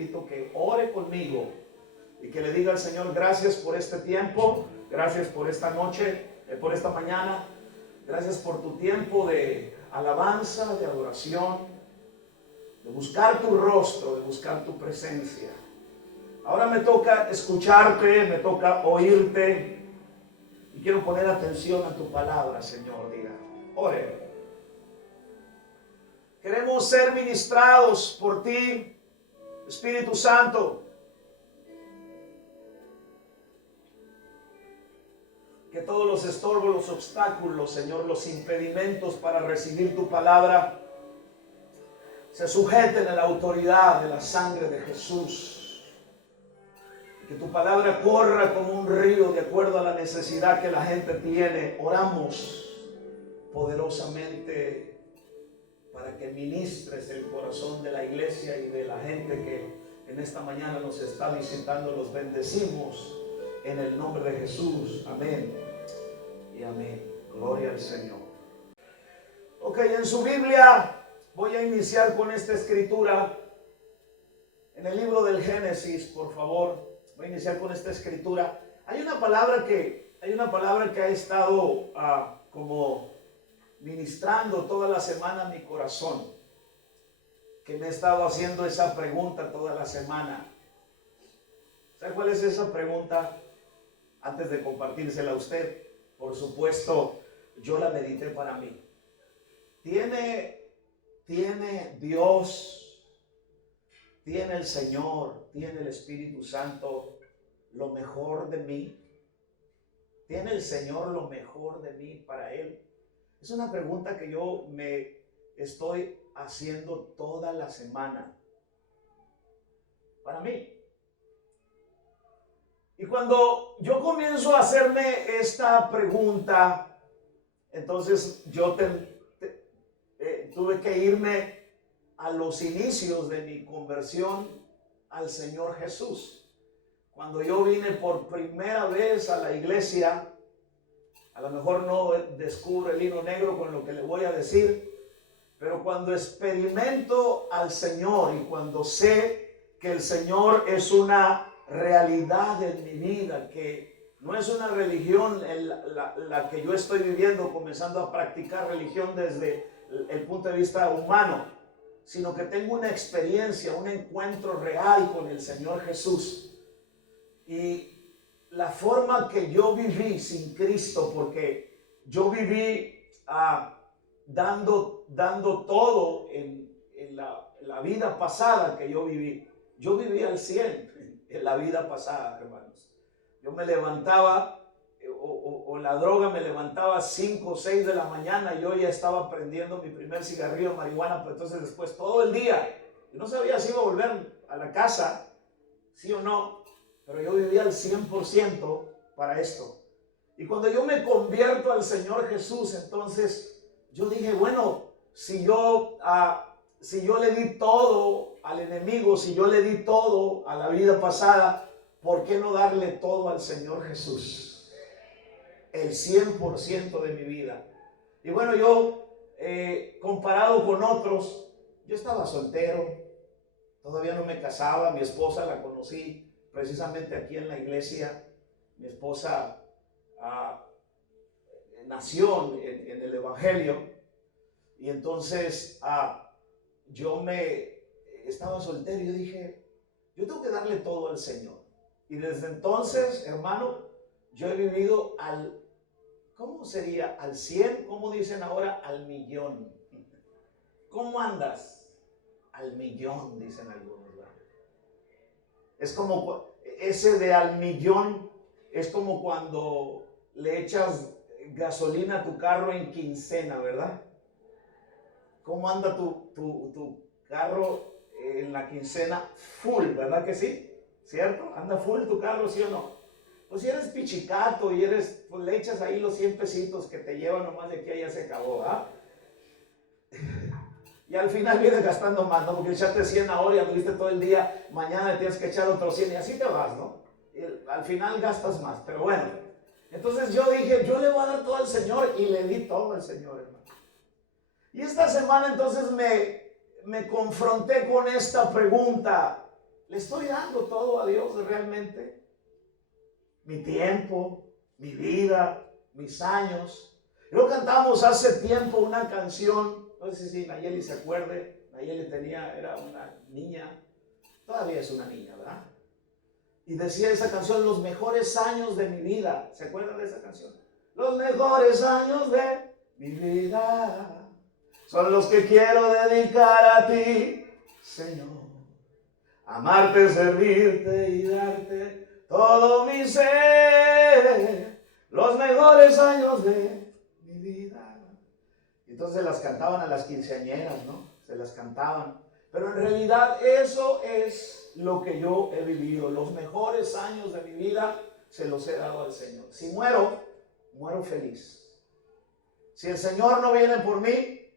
invito que ore conmigo y que le diga al Señor: gracias por este tiempo, gracias por esta noche, por esta mañana, gracias por tu tiempo de alabanza, de adoración, de buscar tu rostro, de buscar tu presencia. Ahora me toca escucharte, me toca oírte, y quiero poner atención a tu palabra, Señor. Diga, ore. Queremos ser ministrados por ti, Espíritu Santo. Que todos los estorbos, los obstáculos, Señor, los impedimentos para recibir tu palabra se sujeten a la autoridad de la sangre de Jesús. Que tu palabra corra como un río de acuerdo a la necesidad que la gente tiene. Oramos poderosamente para que ministres el corazón de la iglesia y de la gente que en esta mañana nos está visitando. Los bendecimos en el nombre de Jesús. Amén y amén. Gloria al Señor. Ok, en su Biblia voy a iniciar con esta escritura. En el libro del Génesis, por favor. Voy a iniciar con esta escritura. Hay una palabra que ha estado como ministrando toda la semana mi corazón, que me he estado haciendo esa pregunta toda la semana. ¿Sabe cuál es esa pregunta? Antes de compartírsela a usted, por supuesto, yo la medité para mí. ¿Tiene Dios, tiene el Señor, tiene el Espíritu Santo lo mejor de mí? ¿Tiene el Señor lo mejor de mí para Él? Es una pregunta que yo me estoy haciendo toda la semana para mí. Y cuando yo comienzo a hacerme esta pregunta, entonces yo tuve que irme a los inicios de mi conversión al Señor Jesús. Cuando yo vine por primera vez a la iglesia, a lo mejor no descubre el hilo negro con lo que le voy a decir, pero cuando experimento al Señor y cuando sé que el Señor es una realidad en mi vida, que no es una religión la que yo estoy viviendo, comenzando a practicar religión desde el punto de vista humano, sino que tengo una experiencia, un encuentro real con el Señor Jesús. Y la forma que yo viví sin Cristo, porque yo viví dando todo en la vida pasada que yo viví. Yo viví al 100 en la vida pasada, hermanos. Yo me levantaba, o la droga me levantaba a 5 o 6 de la mañana, y yo ya estaba prendiendo mi primer cigarrillo de marihuana, pero entonces después todo el día, yo no sabía si iba a volver a la casa, sí o no, pero yo vivía al 100% para esto. Y cuando yo me convierto al Señor Jesús, entonces yo dije, bueno, si yo le di todo al enemigo, si yo le di todo a la vida pasada, ¿por qué no darle todo al Señor Jesús? El 100% de mi vida. Y bueno, yo, comparado con otros, yo estaba soltero, todavía no me casaba. Mi esposa la conocí precisamente aquí en la iglesia. Mi esposa nació en el Evangelio, y entonces yo estaba soltero y yo dije, yo tengo que darle todo al Señor. Y desde entonces, hermano, yo he vivido ¿cómo sería? Al 100, ¿cómo dicen ahora? Al millón. ¿Cómo andas? Al millón, dicen algunos, ¿verdad? Es como, ese de al millón, es como cuando le echas gasolina a tu carro en quincena, ¿verdad? ¿Cómo anda tu carro en la quincena? Full, ¿verdad que sí? ¿Cierto? ¿Anda full tu carro, sí o no? Pues si eres pichicato y pues le echas ahí los 100 pesitos que te llevan nomás de que ya se acabó, ¿ah? Y al final vienes gastando más, ¿no? Porque echaste 100 ahora y anduviste todo el día, mañana tienes que echar otros 100 y así te vas, ¿no? Y al final gastas más, pero bueno. Entonces yo dije, yo le voy a dar todo al Señor, y le di todo al Señor, hermano. Y esta semana entonces me confronté con esta pregunta. ¿Le estoy dando todo a Dios realmente? Mi tiempo, mi vida, mis años. Yo cantamos hace tiempo una canción, no sé si Nayeli se acuerde. Nayeli era una niña, todavía es una niña, ¿verdad? Y decía esa canción, los mejores años de mi vida. ¿Se acuerdan de esa canción? Los mejores años de mi vida son los que quiero dedicar a ti, Señor. Amarte, servirte y darte todo mi ser. Los mejores años de mi vida. Entonces las cantaban a las quinceañeras, ¿no? Se las cantaban. Pero en realidad eso es lo que yo he vivido. Los mejores años de mi vida se los he dado al Señor. Si muero, muero feliz. Si el Señor no viene por mí,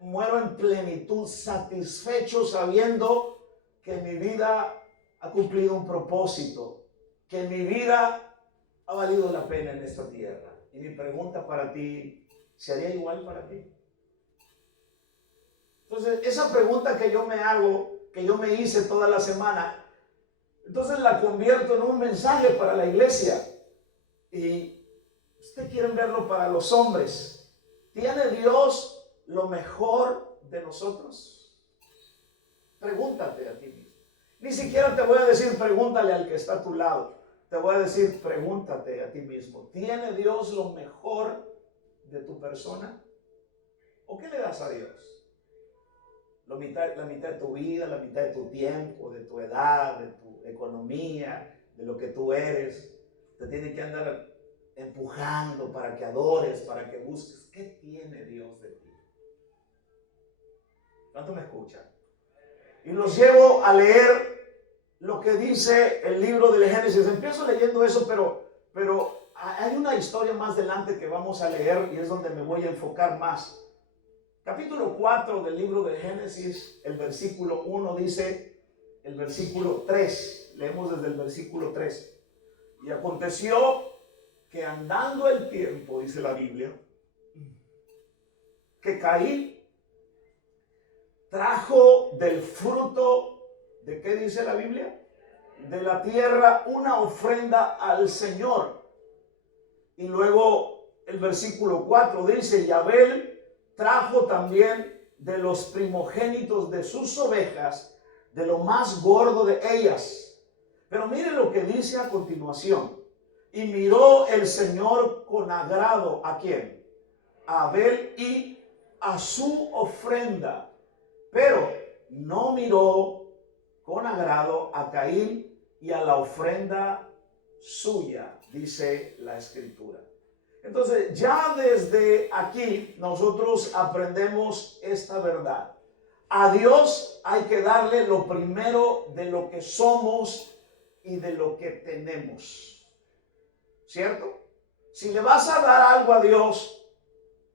muero en plenitud, satisfecho, sabiendo que mi vida ha cumplido un propósito, que mi vida ha valido la pena en esta tierra. Y mi pregunta para ti, ¿sería igual para ti? Entonces, esa pregunta que yo me hago, que yo me hice toda la semana, entonces la convierto en un mensaje para la iglesia. Y ustedes quieren verlo para los hombres. ¿Tiene Dios lo mejor de nosotros? Pregúntate a ti mismo. Ni siquiera te voy a decir pregúntale al que está a tu lado. Te voy a decir pregúntate a ti mismo. ¿Tiene Dios lo mejor de tu persona? ¿O qué le das a Dios? La mitad de tu vida, la mitad de tu tiempo, de tu edad, de tu economía, de lo que tú eres. Te tiene que andar empujando para que adores, para que busques. ¿Qué tiene Dios de ti? ¿Cuánto me escuchan? Y los llevo a leer lo que dice el libro del Génesis. Empiezo leyendo eso, pero hay una historia más adelante que vamos a leer y es donde me voy a enfocar más. Capítulo 4 del libro de Génesis, el versículo 1 dice, el versículo 3, leemos desde el versículo 3. Y aconteció que andando el tiempo, dice la Biblia, que Caín trajo del fruto, ¿de qué dice la Biblia? De la tierra una ofrenda al Señor. Y luego el versículo 4 dice, y Abel trajo también de los primogénitos de sus ovejas, de lo más gordo de ellas. Pero miren lo que dice a continuación. Y miró el Señor con agrado, ¿a quién? A Abel y a su ofrenda. Pero no miró con agrado a Caín y a la ofrenda suya, dice la Escritura. Entonces, ya desde aquí nosotros aprendemos esta verdad. A Dios hay que darle lo primero de lo que somos y de lo que tenemos. ¿Cierto? Si le vas a dar algo a Dios,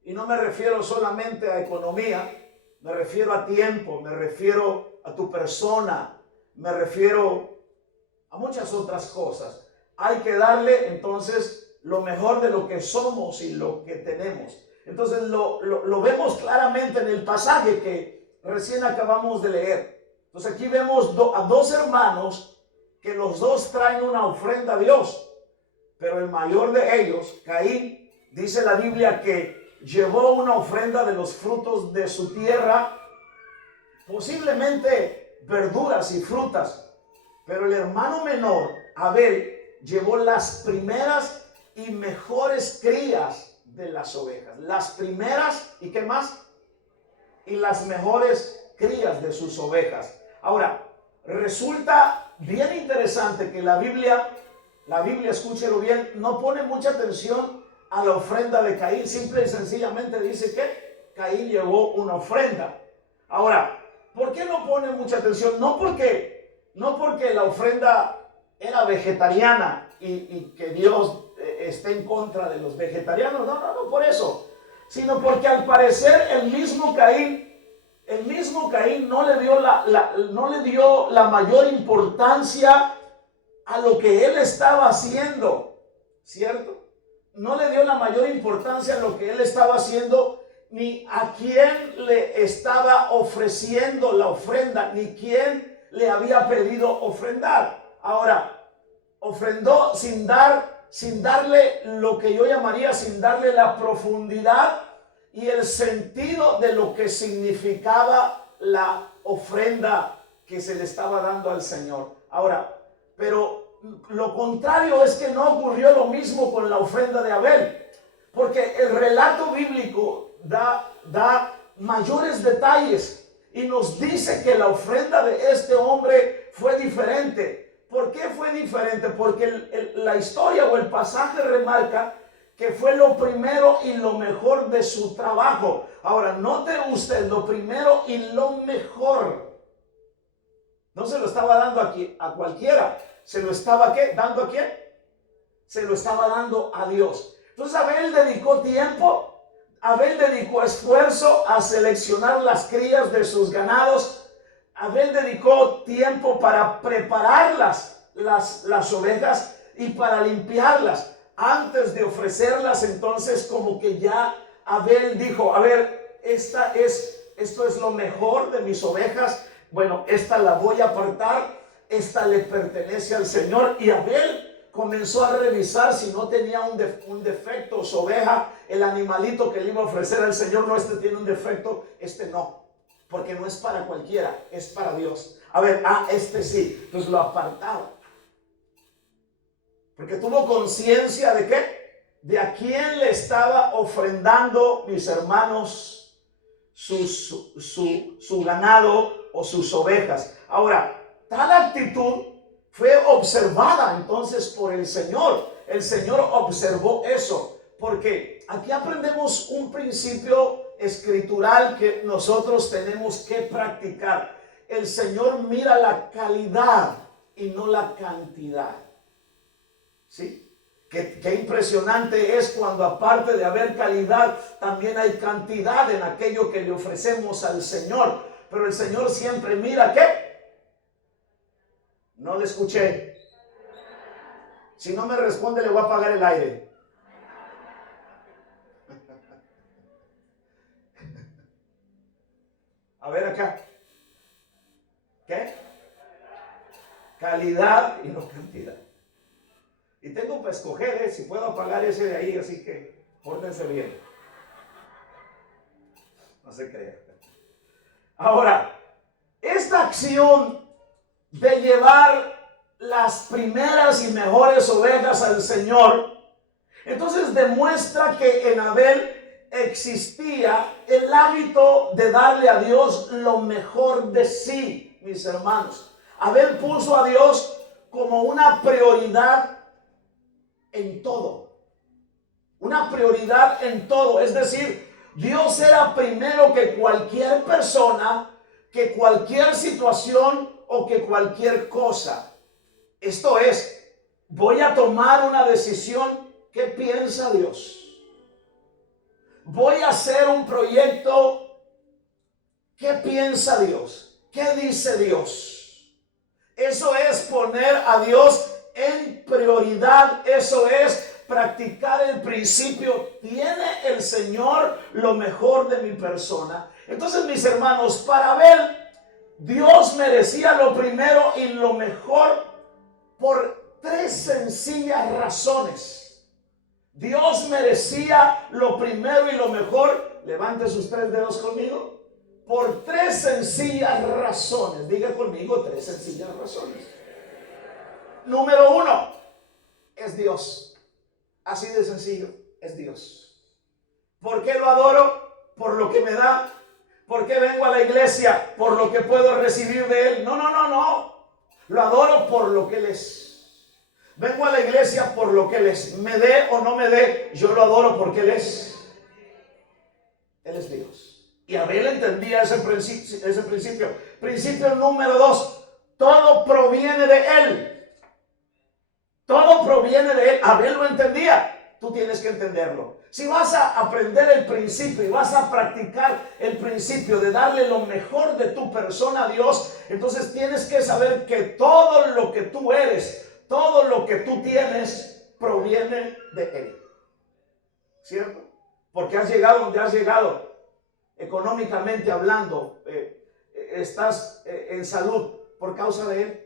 y no me refiero solamente a economía, me refiero a tiempo, me refiero a tu persona, me refiero a muchas otras cosas. Hay que darle entonces lo mejor de lo que somos y lo que tenemos. Entonces lo vemos claramente en el pasaje que recién acabamos de leer. Entonces aquí vemos a dos hermanos que los dos traen una ofrenda a Dios. Pero el mayor de ellos, Caín, dice la Biblia que llevó una ofrenda de los frutos de su tierra, posiblemente verduras y frutas. Pero el hermano menor, Abel, llevó las primeras y mejores crías de las ovejas. Las primeras, ¿y qué más? Y las mejores crías de sus ovejas. Ahora, resulta bien interesante que la Biblia, escúchelo bien, no pone mucha atención a la ofrenda de Caín. Simple y sencillamente dice que Caín llevó una ofrenda. Ahora, ¿por qué no pone mucha atención? No porque la ofrenda era vegetariana y que Dios esté en contra de los vegetarianos, no por eso, sino porque al parecer el mismo Caín no le dio la mayor importancia a lo que él estaba haciendo, ¿cierto? No le dio la mayor importancia a lo que él estaba haciendo, ni a quién le estaba ofreciendo la ofrenda, ni quién le había pedido ofrendar. Ahora, ofrendó sin darle lo que yo llamaría, sin darle la profundidad y el sentido de lo que significaba la ofrenda que se le estaba dando al Señor. Ahora, pero lo contrario es que no ocurrió lo mismo con la ofrenda de Abel, porque el relato bíblico da mayores detalles y nos dice que la ofrenda de este hombre fue diferente. ¿Por qué fue diferente? Porque la historia o el pasaje remarca que fue lo primero y lo mejor de su trabajo. Ahora, note usted, lo primero y lo mejor. No se lo estaba dando aquí a cualquiera. ¿Se lo estaba qué? ¿Dando a quién? Se lo estaba dando a Dios. Entonces Abel dedicó tiempo, Abel dedicó esfuerzo a seleccionar las crías de sus ganados. Abel dedicó tiempo para preparar las ovejas y para limpiarlas. Antes de ofrecerlas, entonces como que ya Abel dijo, a ver, esto es lo mejor de mis ovejas. Bueno, esta la voy a apartar, esta le pertenece al Señor. Y Abel comenzó a revisar si no tenía un defecto su oveja, el animalito que le iba a ofrecer al Señor. No, este tiene un defecto, este no, porque no es para cualquiera, es para Dios. A ver, este sí. Entonces lo apartaba, porque tuvo conciencia de qué, de a quién le estaba ofrendando, mis hermanos, su ganado o sus ovejas. Ahora, tal actitud fue observada entonces por el Señor. El Señor observó eso, porque aquí aprendemos un principio escritural que nosotros tenemos que practicar. El Señor mira la calidad y no la cantidad. ¿Sí? Qué impresionante es cuando, aparte de haber calidad, también hay cantidad en aquello que le ofrecemos al Señor. Pero el Señor siempre mira ¿qué? No le escuché. Si no me responde, le voy a apagar el aire. A ver acá. ¿Qué? Calidad y no cantidad. Y tengo para escoger si puedo apagar ese de ahí, así que pórtense bien. No se crean. Ahora, esta acción de llevar las primeras y mejores ovejas al Señor, entonces demuestra que en Abel existía el hábito de darle a Dios lo mejor de sí, mis hermanos. Abel puso a Dios como una prioridad en todo. Una prioridad en todo. Es decir, Dios era primero que cualquier persona, que cualquier situación o que cualquier cosa. Esto es, voy a tomar una decisión. ¿Qué piensa Dios? Voy a hacer un proyecto. ¿Qué piensa Dios? ¿Qué dice Dios? Eso es poner a Dios en prioridad. Eso es practicar el principio. ¿Tiene el Señor lo mejor de mi persona? Entonces, mis hermanos, para Abel, Dios merecía lo primero y lo mejor por tres sencillas razones. Dios merecía lo primero y lo mejor. Levante sus tres dedos conmigo. Por tres sencillas razones. Diga conmigo, tres sencillas razones. Número uno, es Dios. Así de sencillo, es Dios. ¿Por qué lo adoro? Por lo que me da. ¿Por qué vengo a la iglesia? Por lo que puedo recibir de Él. No. Lo adoro por lo que Él es. Vengo a la iglesia por lo que Él es. Me dé o no me dé, yo lo adoro porque Él es. Él es Dios. Y Abel entendía ese principio. Principio número dos, todo proviene de Él. Todo proviene de Él. Abel lo entendía. Tú tienes que entenderlo. Si vas a aprender el principio y vas a practicar el principio de darle lo mejor de tu persona a Dios, entonces tienes que saber que todo lo que tú eres, todo lo que tú tienes, proviene de Él. ¿Cierto? Porque has llegado donde has llegado, económicamente hablando, estás en salud. por causa de él.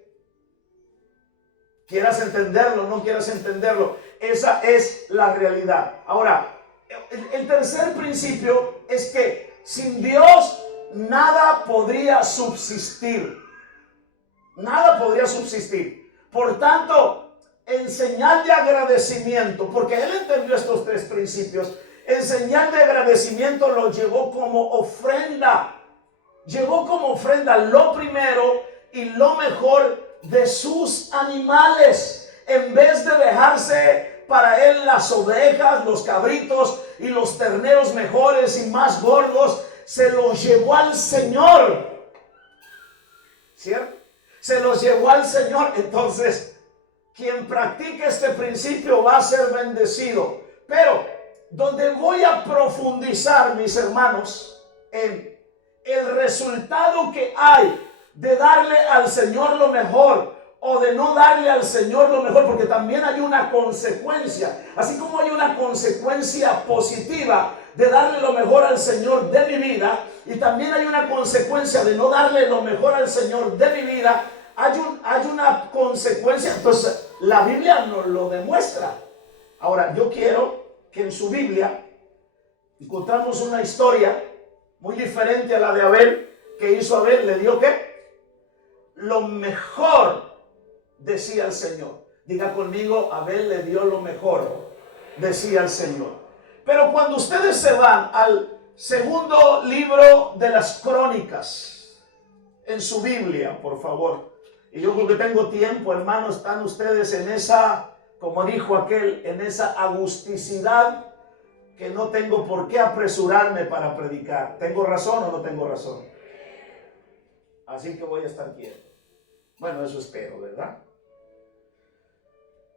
Quieras entenderlo, no quieras entenderlo, esa es la realidad. Ahora, el tercer principio es que sin Dios nada podría subsistir. Nada podría subsistir. Por tanto, en señal de agradecimiento, porque él entendió estos tres principios, en señal de agradecimiento lo llevó como ofrenda. Llevó como ofrenda lo primero y lo mejor de sus animales, en vez de dejarse para él las ovejas, los cabritos y los terneros mejores y más gordos, se los llevó al Señor. ¿Cierto? Se los llevó al Señor. Entonces, quien practique este principio va a ser bendecido. Pero donde voy a profundizar, mis hermanos, en el resultado que hay de darle al Señor lo mejor o de no darle al Señor lo mejor, porque también hay una consecuencia, así como hay una consecuencia positiva de darle lo mejor al Señor de mi vida, y también hay una consecuencia de no darle lo mejor al Señor de mi vida. Hay una consecuencia. Entonces la Biblia nos lo demuestra. Ahora yo quiero que en su Biblia encontramos una historia muy diferente a la de Abel. Que hizo Abel, le dio ¿qué? Lo mejor, decía el Señor. Diga conmigo, Abel le dio lo mejor, decía el Señor. Pero cuando ustedes se van al segundo libro de las Crónicas, en su Biblia, por favor, y yo creo que tengo tiempo, hermanos, están ustedes en esa, como dijo aquel, en esa agusticidad que no tengo por qué apresurarme para predicar. ¿Tengo razón o no tengo razón? Así que voy a estar quieto. Bueno, eso espero, ¿verdad?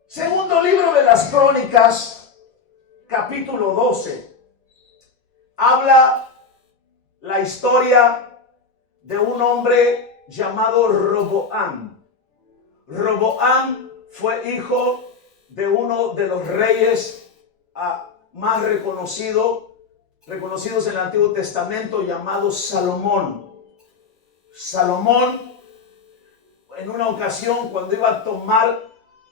Segundo libro de las Crónicas, capítulo 12. Habla la historia de un hombre llamado Roboam. Roboam fue hijo de uno de los reyes más reconocidos en el Antiguo Testamento, llamado Salomón. Salomón, en una ocasión, cuando iba a tomar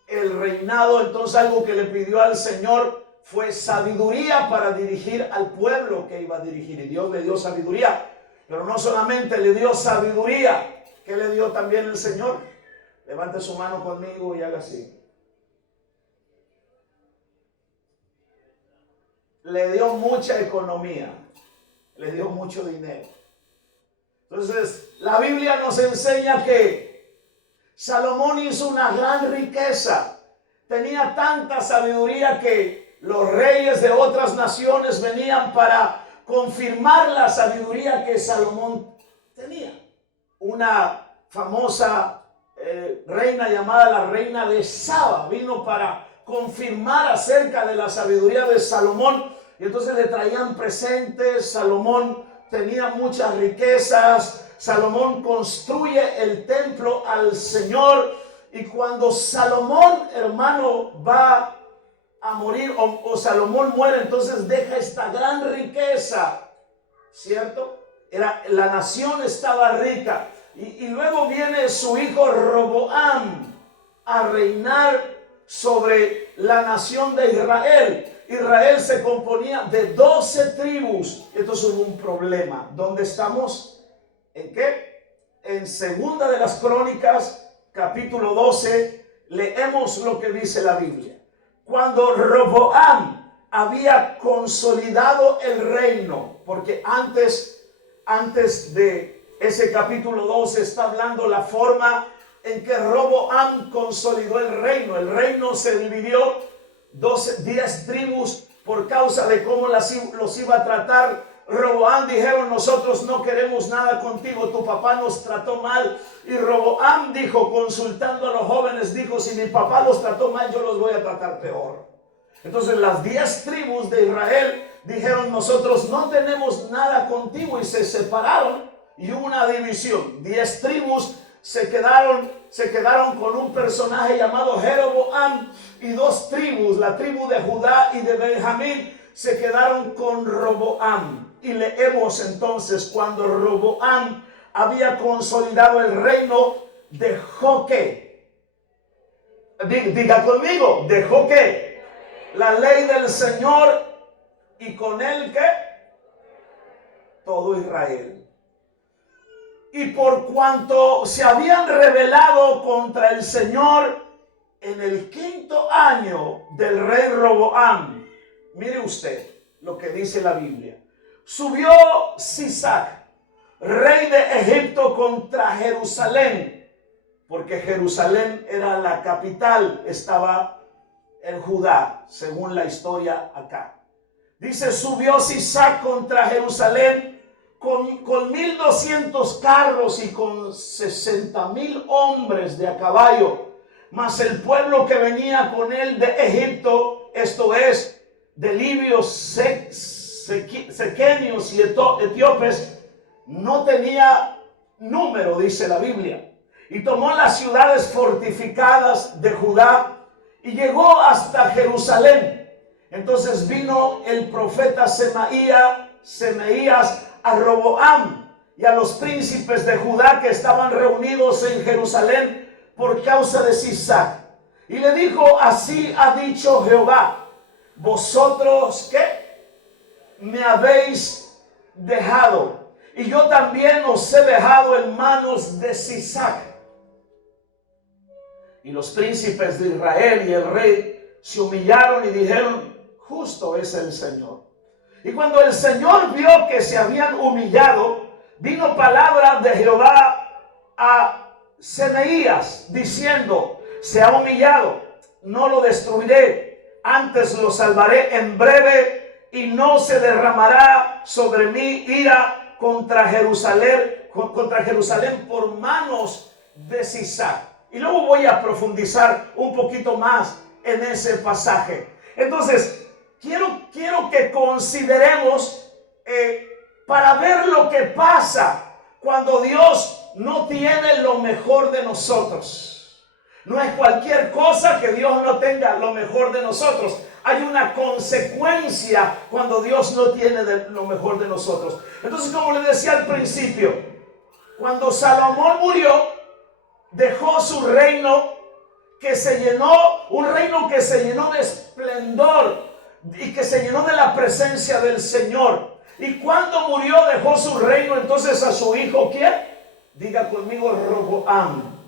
el reinado, entonces algo que le pidió al Señor fue sabiduría para dirigir al pueblo que iba a dirigir. Y Dios le dio sabiduría, pero no solamente le dio sabiduría, ¿qué le dio también el Señor? Levante su mano conmigo y haga así. Le dio mucha economía, le dio mucho dinero. Entonces, la Biblia nos enseña que Salomón hizo una gran riqueza. Tenía tanta sabiduría que los reyes de otras naciones venían para confirmar la sabiduría que Salomón tenía. Una famosa reina llamada la reina de Saba vino para confirmar acerca de la sabiduría de Salomón, y entonces le traían presentes. Salomón tenía muchas riquezas. Salomón construye el templo al Señor, y cuando Salomón, hermano, va a morir o Salomón muere, entonces deja esta gran riqueza, ¿cierto? La nación estaba rica, y luego viene su hijo Roboam a reinar sobre la nación de Israel. Israel se componía de 12 tribus. Entonces hubo un problema. ¿Dónde estamos? ¿En qué? En Segunda de las Crónicas, capítulo 12, leemos lo que dice la Biblia. Cuando Roboam había consolidado el reino, porque antes de ese capítulo 12 está hablando la forma en que Roboam consolidó el reino. El reino se dividió 10 tribus por causa de cómo los iba a tratar. Roboam dijeron: nosotros no queremos nada contigo, tu papá nos trató mal. Y Roboam dijo, consultando a los jóvenes, dijo: si mi papá los trató mal, yo los voy a tratar peor. Entonces las 10 tribus de Israel dijeron: nosotros no tenemos nada contigo, y se separaron, y hubo una división. 10 tribus se quedaron con un personaje llamado Jeroboam, y 2 tribus, la tribu de Judá y de Benjamín, se quedaron con Roboam. Y leemos entonces: cuando Roboam había consolidado el reino, dejó qué. Diga conmigo, dejó qué. La ley del Señor y con él qué. Todo Israel. Y por cuanto se habían rebelado contra el Señor en el 5.º año del rey Roboam, mire usted lo que dice la Biblia. Subió Sisac, rey de Egipto, contra Jerusalén, porque Jerusalén era la capital, estaba en Judá, según la historia acá. Dice, subió Sisac contra Jerusalén con 1,200 carros y con 60,000 hombres de a caballo, mas el pueblo que venía con él de Egipto, esto es, de libios, sequenios y etíopes, no tenía número, dice la Biblia. Y tomó las ciudades fortificadas de Judá y llegó hasta Jerusalén. Entonces vino el profeta Semaías a Roboam y a los príncipes de Judá que estaban reunidos en Jerusalén por causa de Sisac. Y le dijo, así ha dicho Jehová, vosotros ¿qué? Me habéis dejado, y yo también os he dejado en manos de Sisac. Y los príncipes de Israel y el rey se humillaron y dijeron, justo es el Señor. Y cuando el Señor vio que se habían humillado, vino palabra de Jehová a Semaías diciendo, se ha humillado, no lo destruiré, antes lo salvaré en breve y no se derramará sobre mí ira contra Jerusalén por manos de Sisac. Y luego voy a profundizar un poquito más en ese pasaje. Entonces, quiero que consideremos para ver lo que pasa cuando Dios no tiene lo mejor de nosotros. No es cualquier cosa que Dios no tenga lo mejor de nosotros. Hay una consecuencia cuando Dios no tiene lo mejor de nosotros. Entonces, como le decía al principio, cuando Salomón murió, dejó su reino que se llenó, un reino que se llenó de esplendor y que se llenó de la presencia del Señor. Y cuando murió, dejó su reino entonces a su hijo, ¿quién? Diga conmigo, Roboam.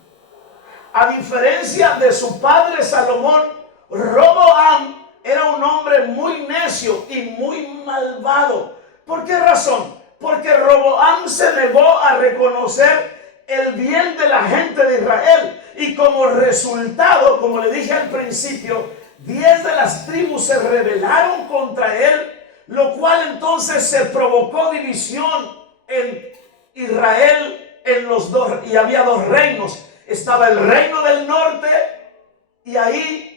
A diferencia de su padre Salomón, Roboam era un hombre muy necio y muy malvado. ¿Por qué razón? Porque Roboam se negó a reconocer el bien de la gente de Israel. Y como resultado, como le dije al principio, 10 de las tribus se rebelaron contra él, lo cual entonces se provocó división en Israel y había dos reinos. Estaba el reino del norte y ahí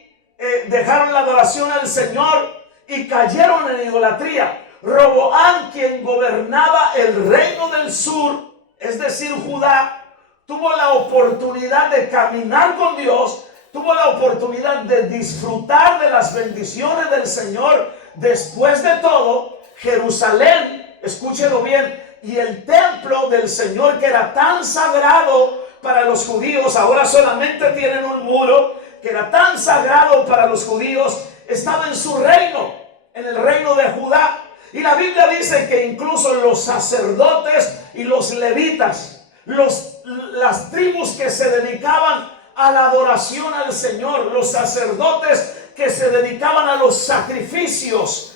dejaron la adoración al Señor y cayeron en idolatría. Roboam, quien gobernaba el reino del sur, es decir, Judá, tuvo la oportunidad de caminar con Dios, tuvo la oportunidad de disfrutar de las bendiciones del Señor. Después de todo, Jerusalén, escúchelo bien, y el templo del Señor, que era tan sagrado para los judíos, ahora solamente tienen un muro, que era tan sagrado para los judíos, estaba en su reino, en el reino de Judá. Y la Biblia dice que incluso los sacerdotes y los levitas, las tribus que se dedicaban a la adoración al Señor, los sacerdotes que se dedicaban a los sacrificios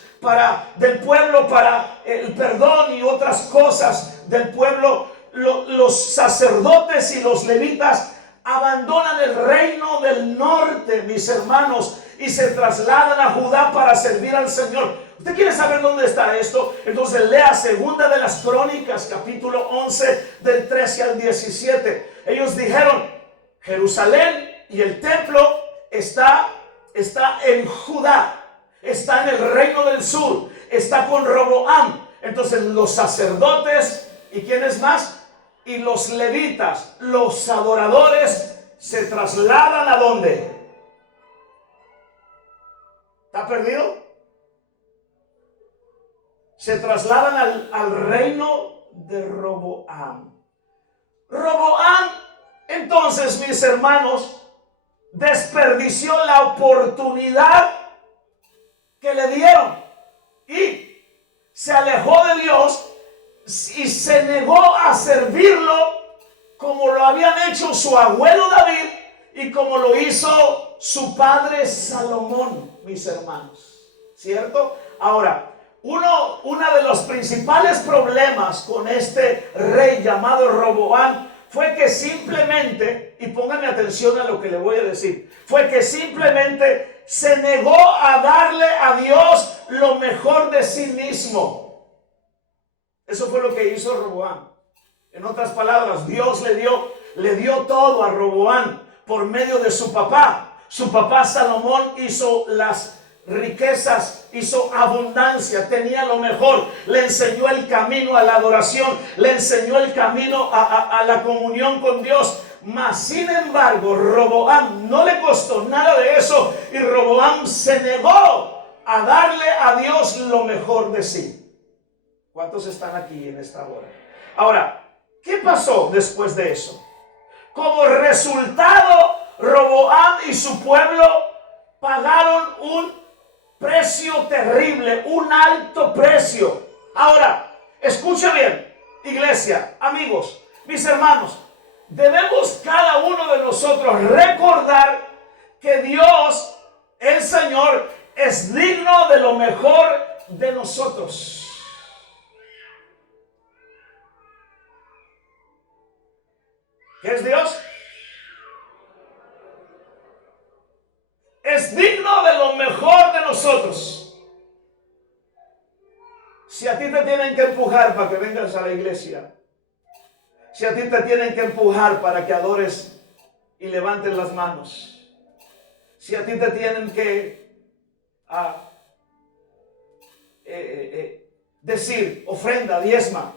del pueblo para el perdón y otras cosas del pueblo, los sacerdotes y los levitas abandonan el reino del norte, mis hermanos, y se trasladan a Judá para servir al Señor. ¿Usted quiere saber dónde está esto? Entonces lea Segunda de las Crónicas, capítulo 11, del 13 al 17. Ellos dijeron, Jerusalén y el templo está en Judá, está en el reino del sur, está con Roboam. Entonces los sacerdotes, ¿y quiénes más? Y los levitas, los adoradores, se trasladan ¿a dónde? ¿Está perdido? Se trasladan al reino de Roboam. Roboam Entonces, mis hermanos, desperdició la oportunidad que le dieron y se alejó de Dios y se negó a servirlo como lo habían hecho su abuelo David y como lo hizo su padre Salomón, mis hermanos. ¿Cierto? Ahora, uno de los principales problemas con este rey llamado Roboam fue que simplemente, y pónganme atención a lo que le voy a decir, fue que simplemente se negó a darle a Dios lo mejor de sí mismo. Eso fue lo que hizo Roboam. En otras palabras, Dios le dio todo a Roboam por medio de su papá. Su papá Salomón hizo las riquezas, hizo abundancia, tenía lo mejor, le enseñó el camino a la adoración, le enseñó el camino a la comunión con Dios. Mas sin embargo, Roboam no le costó nada de eso y Roboam se negó a darle a Dios lo mejor de sí. ¿Cuántos están aquí en esta hora? Ahora, ¿qué pasó después de eso? Como resultado, Roboam y su pueblo pagaron un precio terrible, un alto precio. Ahora, escuche bien, iglesia, amigos, mis hermanos, debemos cada uno de nosotros recordar que Dios, el Señor, es digno de lo mejor de nosotros. ¿Qué es Dios? Es digno de lo mejor de nosotros. Si a ti te tienen que empujar para que vengas a la iglesia, si a ti te tienen que empujar para que adores y levantes las manos, si a ti te tienen que decir ofrenda, diezma,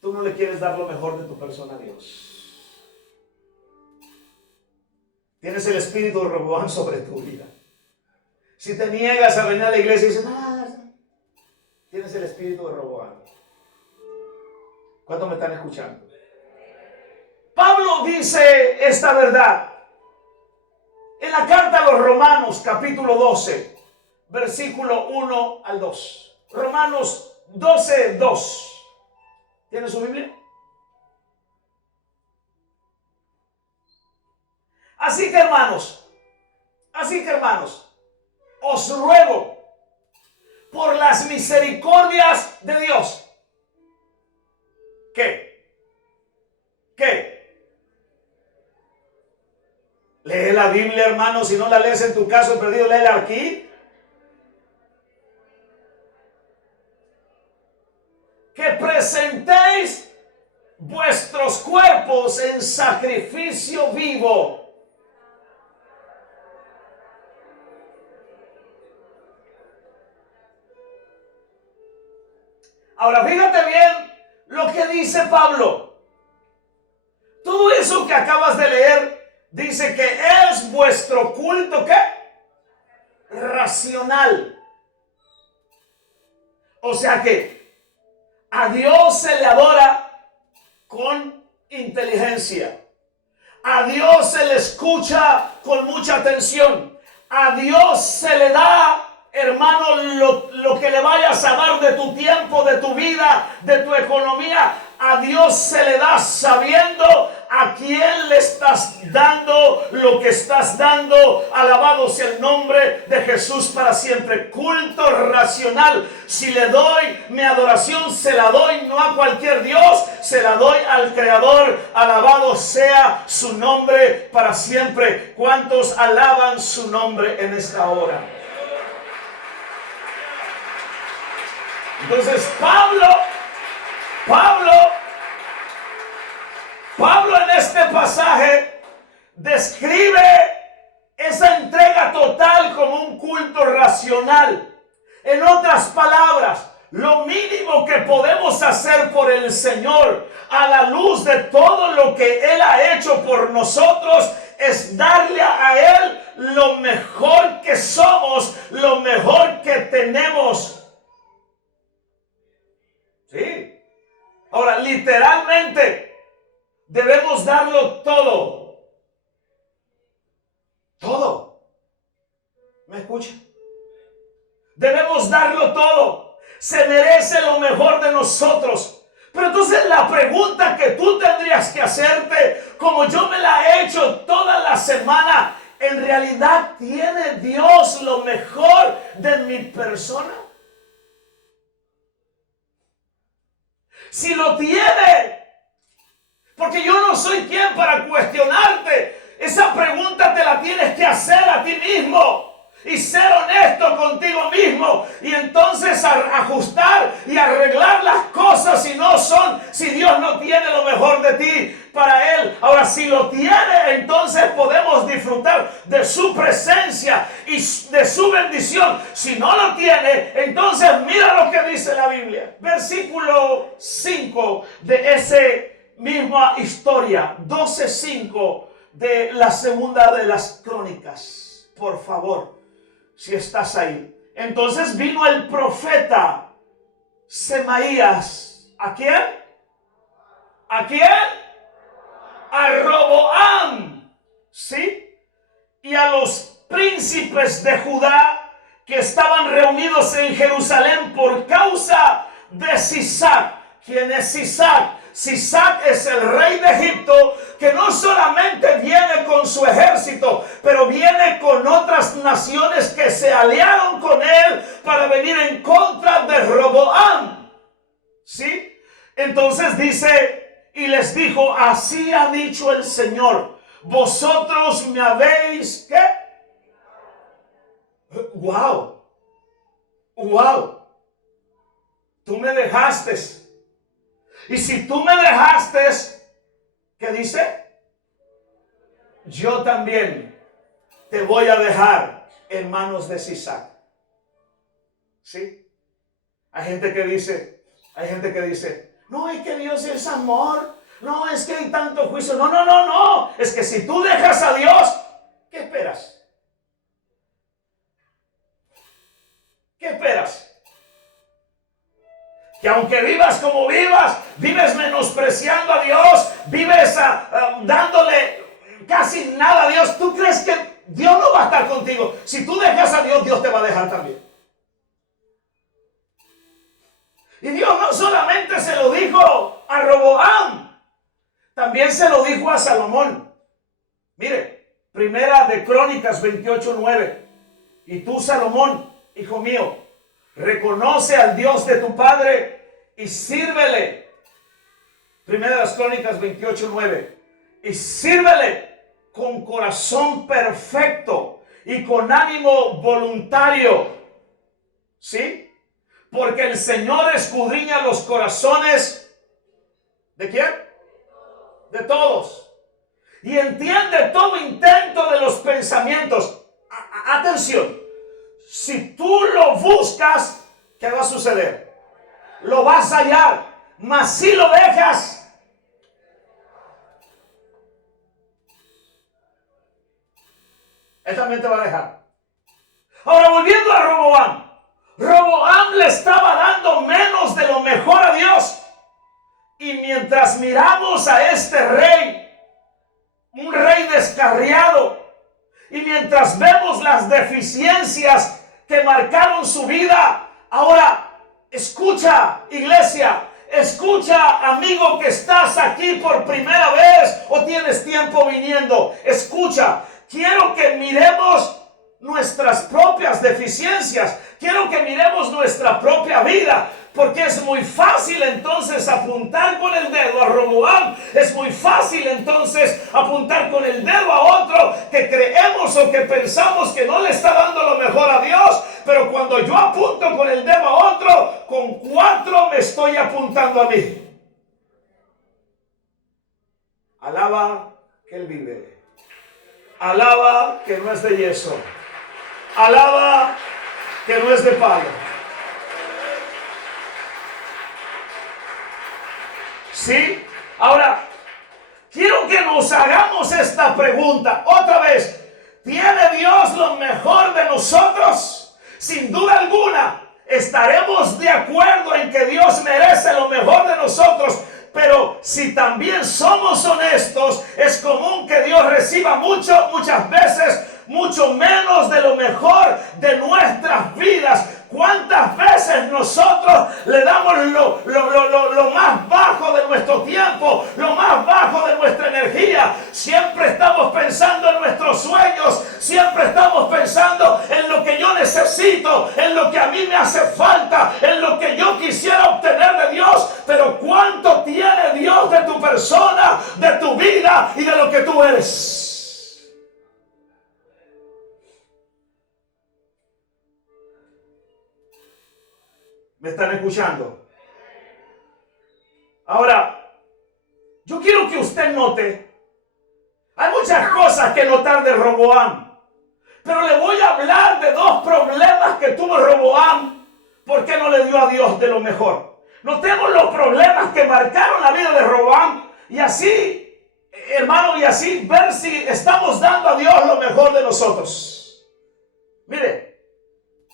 tú no le quieres dar lo mejor de tu persona a Dios. Tienes el espíritu de Roboam sobre tu vida. Si te niegas a venir a la iglesia y dices, tienes el espíritu de Roboam. ¿Cuántos me están escuchando? Pablo dice esta verdad en la carta a los Romanos, capítulo 12, versículo 1 al 2. Romanos 12, 2. ¿Tiene su Biblia? Así que hermanos, os ruego por las misericordias de Dios. ¿Qué? Lee la Biblia, hermano. Si no la lees en tu caso perdido, léela aquí. Que presentéis vuestros cuerpos en sacrificio vivo. Ahora fíjate bien lo que dice Pablo. Todo eso que acabas de leer dice que es vuestro culto, ¿qué? Racional. O sea que a Dios se le adora con inteligencia. A Dios se le escucha con mucha atención. A Dios se le da, hermano, lo que le vayas a dar de tu tiempo, de tu vida, de tu economía. A Dios se le da sabiendo a quién le estás dando lo que estás dando. Alabado sea el nombre de Jesús para siempre. Culto racional. Si le doy mi adoración, se la doy no a cualquier Dios, se la doy al Creador. Alabado sea su nombre para siempre. ¿Cuántos alaban su nombre en esta hora? Entonces Pablo en este pasaje describe esa entrega total como un culto racional. En otras palabras, lo mínimo que podemos hacer por el Señor a la luz de todo lo que Él ha hecho por nosotros es darle a Él lo mejor que somos, lo mejor que tenemos. ¿Sí? Ahora, literalmente, debemos darlo todo. Todo. ¿Me escucha? Debemos darlo todo. Se merece lo mejor de nosotros. Pero entonces la pregunta que tú tendrías que hacerte, como yo me la he hecho toda la semana, ¿en realidad tiene Dios lo mejor de mi persona? Si lo tiene, porque yo no soy quien para cuestionarte, esa pregunta te la tienes que hacer a ti mismo. Y ser honesto contigo mismo. Y entonces ajustar y arreglar las cosas si Dios no tiene lo mejor de ti para Él. Ahora, si lo tiene, entonces podemos disfrutar de su presencia y de su bendición. Si no lo tiene, entonces mira lo que dice la Biblia. Versículo 5 de esa misma historia. 12:5 de la segunda de las Crónicas. Por favor. Si estás ahí. Entonces vino el profeta Semaías. ¿A quién? ¿A quién? A Roboam. ¿Sí? Y a los príncipes de Judá que estaban reunidos en Jerusalén por causa de Sisac. ¿Quién es Sisac? Sisac es el rey de Egipto que no solamente viene con su ejército, pero viene con otras naciones que se aliaron con él para venir en contra de Roboam. ¿Sí? Entonces dice, y les dijo, así ha dicho el Señor, vosotros me habéis, ¿qué? ¡Wow! ¡Wow! Tú me dejaste. Y si tú me dejaste, ¿qué dice? Yo también te voy a dejar en manos de Sisac. ¿Sí? Hay gente que dice, no, es que Dios es amor. No, es que hay tanto juicio. No. Es que si tú dejas a Dios, ¿qué esperas? ¿Qué esperas? Que aunque vivas como vivas, vives menospreciando a Dios, vives dándole casi nada a Dios. ¿Tú crees que Dios no va a estar contigo? Si tú dejas a Dios, Dios te va a dejar también. Y Dios no solamente se lo dijo a Roboam, también se lo dijo a Salomón. Mire, Primera de Crónicas 28:9. Y tú, Salomón, hijo mío, reconoce al Dios de tu padre y sírvele. Primera de las Crónicas 28:9. Y sírvele con corazón perfecto y con ánimo voluntario. ¿Sí? Porque el Señor escudriña los corazones. ¿De quién? De todos. Y entiende todo intento de los pensamientos. Atención. Si tú lo buscas, ¿qué va a suceder? Lo vas a hallar. Mas si lo dejas, Él también te va a dejar. Ahora, volviendo a Roboam. Roboam le estaba dando menos de lo mejor a Dios. Y mientras miramos a este rey, un rey descarriado, y mientras vemos las deficiencias que marcaron su vida, ahora escucha, iglesia, escucha, amigo que estás aquí por primera vez o tienes tiempo viniendo, escucha, quiero que miremos nuestras propias deficiencias, quiero que miremos nuestra propia vida. Porque es muy fácil entonces apuntar con el dedo a Roboam. Es muy fácil entonces apuntar con el dedo a otro que creemos o que pensamos que no le está dando lo mejor a Dios. Pero cuando yo apunto con el dedo a otro, con 4 me estoy apuntando a mí. Alaba que Él vive. Alaba que no es de yeso. Alaba que no es de palo. ¿Sí? Ahora, quiero que nos hagamos esta pregunta otra vez. ¿Tiene Dios lo mejor de nosotros? Sin duda alguna, estaremos de acuerdo en que Dios merece lo mejor de nosotros. pero si también somos honestos, es común que Dios reciba muchas veces, mucho menos de lo mejor de nuestras vidas. ¿Cuántas veces nosotros le damos lo más bajo de nuestro tiempo, lo más bajo de nuestra energía? Siempre estamos pensando en nuestros sueños, siempre estamos pensando en lo que yo necesito, en lo que a mí me hace falta, en lo que yo quisiera obtener de Dios. Pero ¿cuánto tiene Dios de tu persona, de tu vida y de lo que tú eres? ¿Me están escuchando? Ahora, yo quiero que usted note, hay muchas cosas que notar de Roboam, pero le voy a hablar de dos problemas que tuvo Roboam, porque no le dio a Dios de lo mejor. Notemos los problemas que marcaron la vida de Roboam, y así, hermano, y así ver si estamos dando a Dios lo mejor de nosotros. Mire,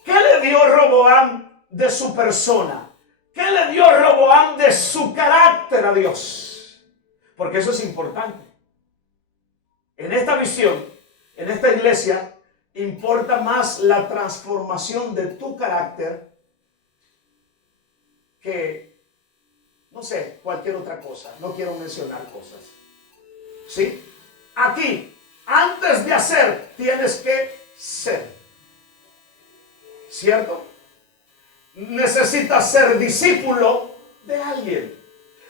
¿qué le dio Roboam de su persona? ¿Qué le dio Roboam de su carácter a Dios? Porque eso es importante. En esta visión, en esta iglesia, importa más la transformación de tu carácter que, no sé, cualquier otra cosa. No quiero mencionar cosas. ¿Sí? Aquí, antes de hacer, tienes que ser. ¿Cierto? Necesitas ser discípulo de alguien.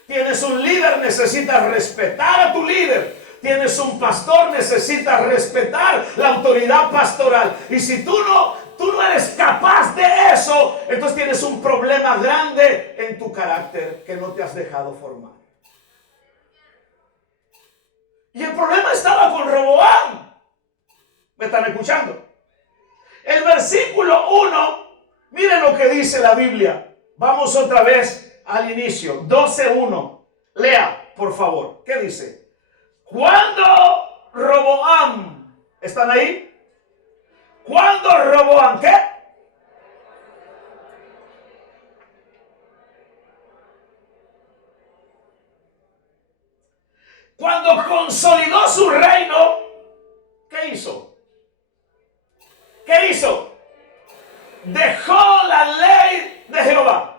Tienes un líder, necesitas respetar a tu líder. Tienes un pastor, necesitas respetar la autoridad pastoral. Y si tú no eres capaz de eso, entonces tienes un problema grande en tu carácter que no te has dejado formar. Y el problema estaba con Roboam. ¿Me están escuchando? El versículo 1, miren lo que dice la Biblia. Vamos otra vez al inicio. 12:1. Lea, por favor. ¿Qué dice? Cuando Roboam, ¿están ahí? Cuando Roboam, ¿qué? Cuando consolidó su reino, ¿qué hizo? ¿Qué hizo? Dejó la ley de Jehová.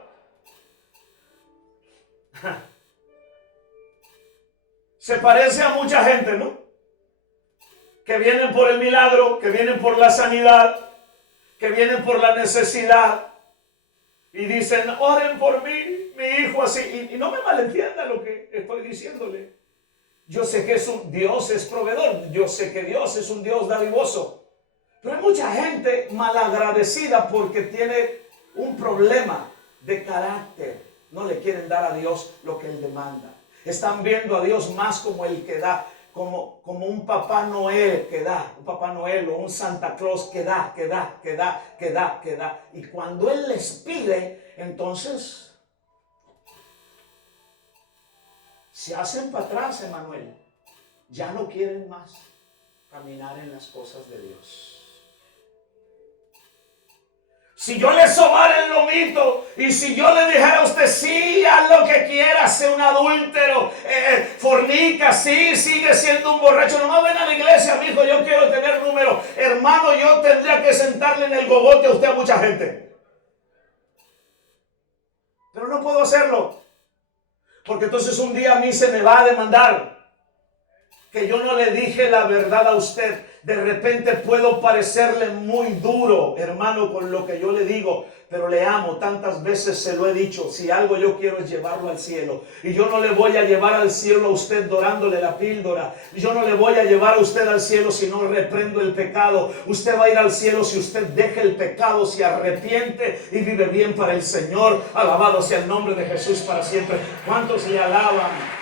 Se parece a mucha gente, ¿no? Que vienen por el milagro, que vienen por la sanidad, que vienen por la necesidad y dicen, oren por mí, mi hijo así. Y no me malentienda lo que estoy diciéndole. Yo sé que Dios es proveedor, yo sé que Dios es un Dios dadivoso. Pero hay mucha gente malagradecida porque tiene un problema de carácter. No le quieren dar a Dios lo que Él demanda. Están viendo a Dios más como el que da, como un Papá Noel que da, un Papá Noel o un Santa Claus que da. Y cuando Él les pide, entonces se hacen para atrás, Emanuel. Ya no quieren más caminar en las cosas de Dios. Si yo le sobara el lomito y si yo le dijera a usted, sí, haz lo que quiera, sé un adúltero, fornica, sí, sigue siendo un borracho, nomás ven a la iglesia, mijo, yo quiero tener número. Hermano, yo tendría que sentarle en el gogote a usted a mucha gente. Pero no puedo hacerlo, porque entonces un día a mí se me va a demandar que yo no le dije la verdad a usted. De repente puedo parecerle muy duro, hermano, con lo que yo le digo, pero le amo. Tantas veces se lo he dicho. Si algo yo quiero es llevarlo al cielo. Y yo no le voy a llevar al cielo a usted dorándole la píldora. Yo no le voy a llevar a usted al cielo si no reprendo el pecado. Usted va a ir al cielo si usted deja el pecado, se arrepiente y vive bien para el Señor. Alabado sea el nombre de Jesús para siempre. ¿Cuántos le alaban?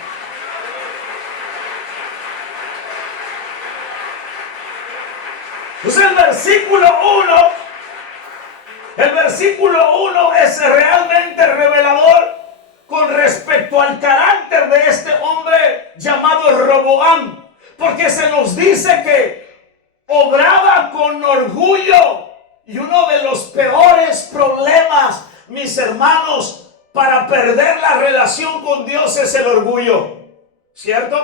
Entonces el versículo 1 es realmente revelador con respecto al carácter de este hombre llamado Roboam, porque se nos dice que obraba con orgullo. Y uno de los peores problemas, mis hermanos, para perder la relación con Dios es el orgullo, ¿cierto?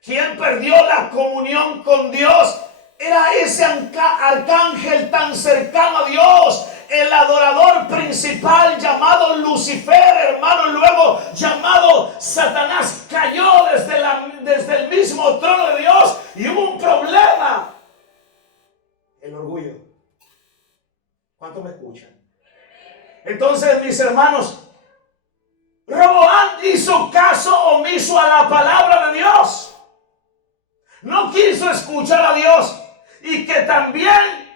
¿Quién perdió la comunión con Dios? Era ese arcángel tan cercano a Dios, el adorador principal llamado Lucifer, hermano, luego llamado Satanás, cayó desde el mismo trono de Dios y hubo un problema. El orgullo. ¿Cuántos me escuchan? Entonces, mis hermanos, Roboam hizo caso omiso a la palabra de Dios. No quiso escuchar a Dios y que también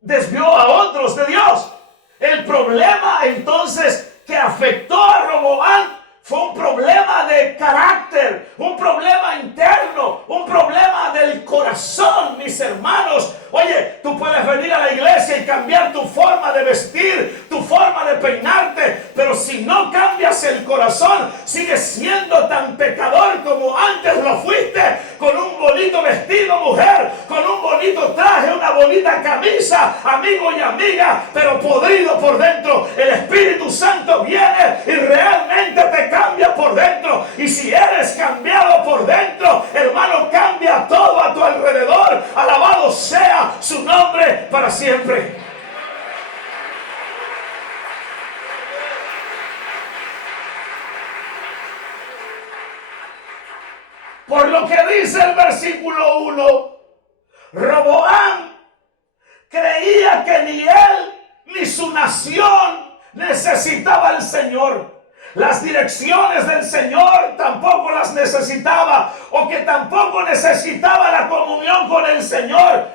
desvió a otros de Dios. El problema entonces que afectó a Roboam fue un problema de carácter, un problema interno, un problema del corazón, mis hermanos. Oye, tú puedes venir a la iglesia y cambiar tu forma de vestir, tu forma de peinarte, pero si no cambias el corazón, sigues siendo tan pecador como antes lo fuiste, con un bonito vestido, mujer, con un bonito traje, una bonita camisa, amigo y amiga, pero podrido por dentro. El Espíritu Santo viene y realmente te cambia por dentro. Y si eres cambiado por dentro, hermano, cambia todo a tu alrededor. Alabado sea su nombre para siempre. Por lo que dice el versículo 1, Roboam creía que ni él ni su nación necesitaba al Señor. Las direcciones del Señor tampoco las necesitaba, o que tampoco necesitaba la comunión con el Señor.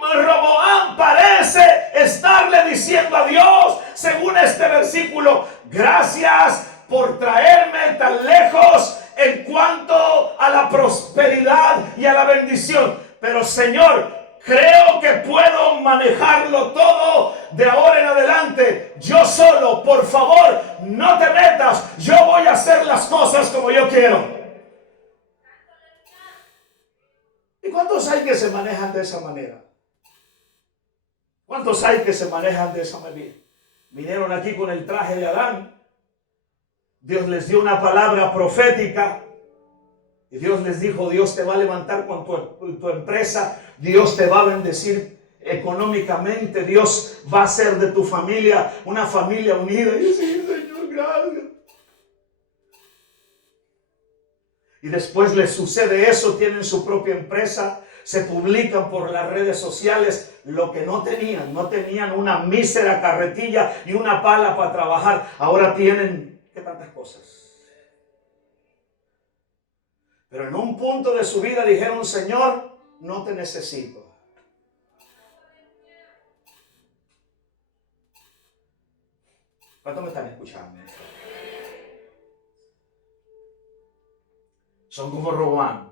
Roboam parece estarle diciendo a Dios, según este versículo: gracias por traerme tan lejos en cuanto a la prosperidad y a la bendición, pero Señor, creo que puedo manejarlo todo de ahora en adelante. Yo solo, por favor, no te metas. Yo voy a hacer las cosas como yo quiero. ¿Y cuántos hay que se manejan de esa manera? ¿Cuántos hay que se manejan de esa manera? Vinieron aquí con el traje de Adán. Dios les dio una palabra profética. Y Dios les dijo: Dios te va a levantar con tu empresa. Dios te va a bendecir económicamente. Dios va a hacer de tu familia una familia unida. Y sí, Señor, gracias. Y después les sucede eso. Tienen su propia empresa. Se publican por las redes sociales lo que no tenían. No tenían una mísera carretilla y una pala para trabajar. Ahora tienen, ¿qué tantas cosas? Pero en un punto de su vida dijeron: Señor, no te necesito. ¿Cuántos me están escuchando? Son como Roboam.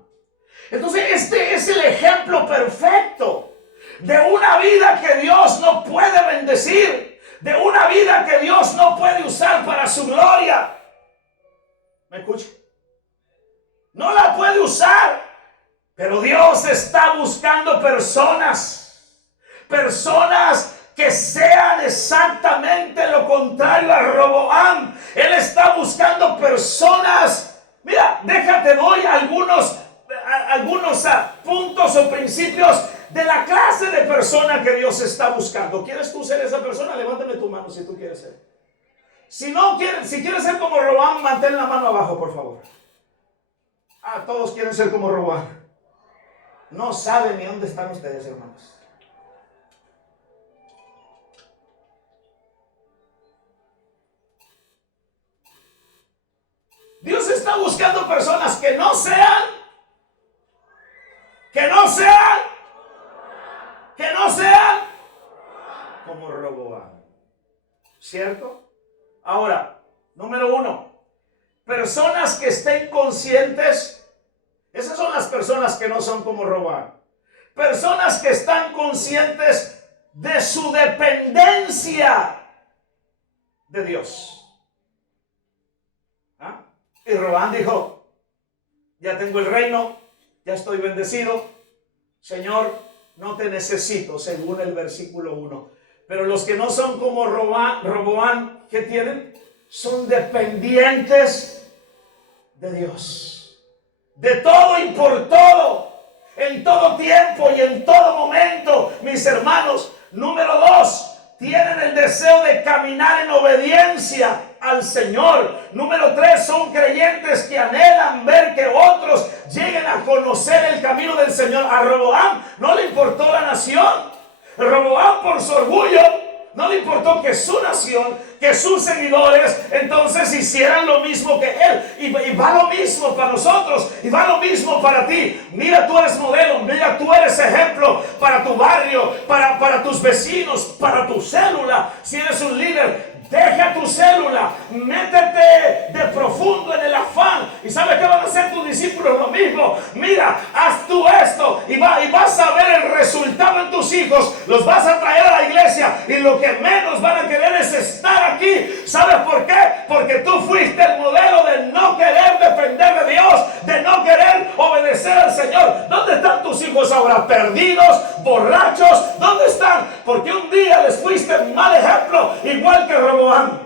Entonces este es el ejemplo perfecto de una vida que Dios no puede bendecir, de una vida que Dios no puede usar para su gloria. ¿Me escucha? No la puede usar, pero Dios está buscando personas que sean exactamente lo contrario a Roboam. Él está buscando personas. Mira, déjate, doy algunos puntos o principios de la clase de persona que Dios está buscando. ¿Quieres tú ser esa persona? Levántame tu mano si tú quieres ser. Si quieres ser como Roboam, mantén la mano abajo, por favor. Todos quieren ser como Roboam. No saben ni dónde están ustedes, hermanos. Dios está buscando personas que no sean como Roboam. ¿Cierto? Ahora, número 1, personas que estén conscientes. Esas son las personas que no son como Roboam. Personas que están conscientes de su dependencia de Dios. Y Roboam dijo: ya tengo el reino, ya estoy bendecido, Señor, no te necesito, según el versículo 1. Pero los que no son como Roboam, ¿qué tienen? son dependientes de Dios. De todo y por todo, en todo tiempo y en todo momento, mis hermanos. Número 2, tienen el deseo de caminar en obediencia al Señor. Número 3, son creyentes que anhelan ver que otros lleguen a conocer el camino del Señor. A Roboam no le importó la nación. Roboam, por su orgullo, no le importó que su nación, que sus seguidores entonces hicieran lo mismo que él. Y va lo mismo para nosotros, y va lo mismo para ti. Mira, tú eres modelo, mira, tú eres ejemplo para tu barrio, para tus vecinos, para tu célula. Si eres un líder, deja tu célula, métete de profundo en el afán. ¿Y sabes qué van a hacer tus discípulos? Lo mismo. Mira, haz tú esto y vas a ver el resultado en tus hijos. Los vas a traer a la iglesia y lo que menos van a querer es estar aquí. ¿Sabes por qué? Porque tú fuiste el modelo de no querer depender de Dios, de no querer obedecer al Señor. ¿Dónde están tus hijos ahora? ¿Perdidos? ¿Borrachos? ¿Dónde están? Porque un día les fuiste un mal ejemplo, igual que Roboam.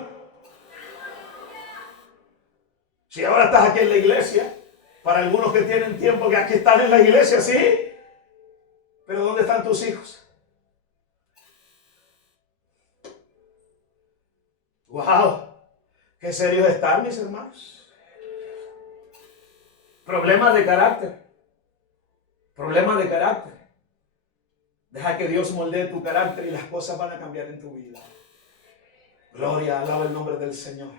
Si ahora estás aquí en la iglesia, para algunos que tienen tiempo que aquí están en la iglesia, sí, pero ¿dónde están tus hijos? Wow, qué serios están, mis hermanos. Problemas de carácter. Problemas de carácter. Deja que Dios moldee tu carácter y las cosas van a cambiar en tu vida. Gloria, alaba el nombre del Señor.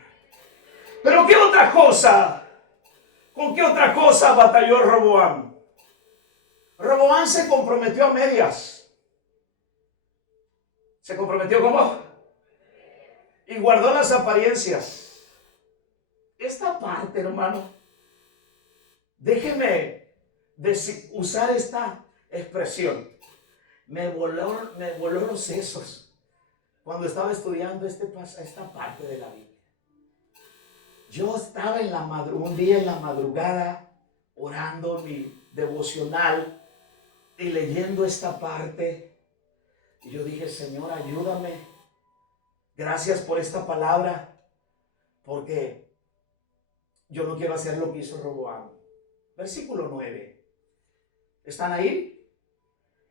Pero ¿qué otra cosa? ¿Con qué otra cosa batalló Roboam? Roboam se comprometió a medias. ¿Se comprometió cómo? Y guardó las apariencias. Esta parte, hermano, déjeme usar esta expresión. Me voló los sesos cuando estaba estudiando esta parte de la Biblia. Yo estaba un día en la madrugada orando mi devocional y leyendo esta parte. Y yo dije, Señor, ayúdame. Gracias por esta palabra, porque yo no quiero hacer lo que hizo Roboam. Versículo 9. ¿Están ahí?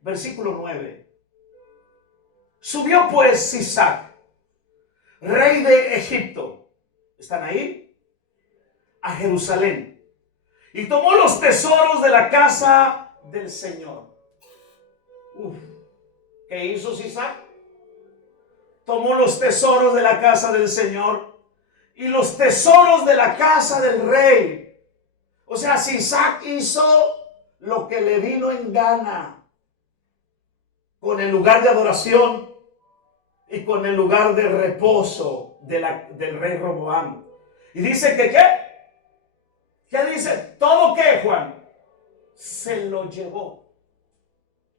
Versículo 9. Subió pues Sisac, rey de Egipto. ¿Están ahí? A Jerusalén. Y tomó los tesoros de la casa del Señor. ¿Qué hizo Sisac? Tomó los tesoros de la casa del Señor y los tesoros de la casa del rey. O sea, Sisac hizo lo que le vino en gana con el lugar de adoración y con el lugar de reposo del rey Roboam. Y dice que ¿qué? ¿Qué dice? ¿Todo qué, Juan? Se lo llevó.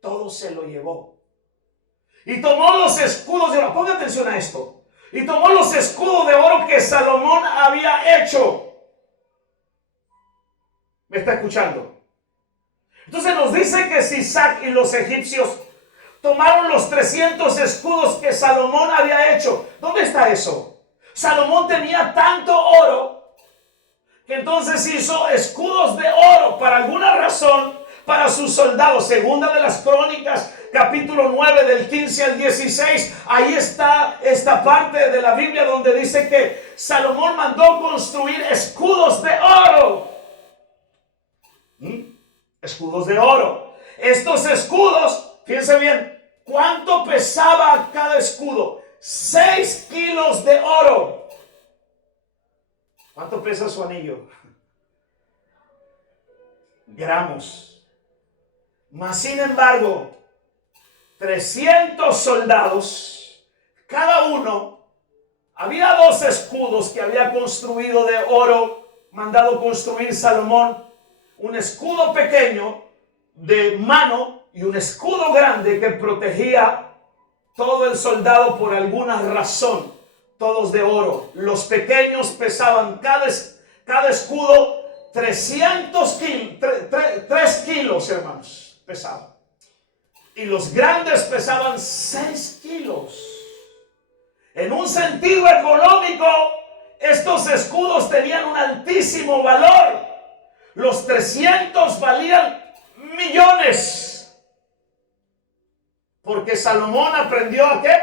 Todo se lo llevó. Y tomó los escudos de oro. Ponga atención a esto. Y tomó los escudos de oro que Salomón había hecho. ¿Me está escuchando? Entonces nos dice que Sisac y los egipcios tomaron los 300 escudos que Salomón había hecho. ¿Dónde está eso? Salomón tenía tanto oro que entonces hizo escudos de oro para alguna razón para sus soldados. Segunda de las Crónicas, capítulo 9, del 15 al 16. Ahí está esta parte de la Biblia donde dice que Salomón mandó construir escudos de oro. Escudos de oro. Estos escudos, fíjense bien, ¿cuánto pesaba cada escudo? 6 kilos de oro. ¿Cuánto pesa su anillo? Gramos. Mas sin embargo, 300 soldados, cada uno, había 2 escudos que había construido de oro, mandado construir Salomón. Un escudo pequeño de mano y un escudo grande que protegía todo el soldado por alguna razón, todos de oro. Los pequeños pesaban cada escudo 300 kilos, 3 kilos, hermanos, pesaban. Y los grandes pesaban 6 kilos. En un sentido económico, Estos escudos tenían un altísimo valor. Los 300 valían millones. Porque Salomón aprendió ¿a qué?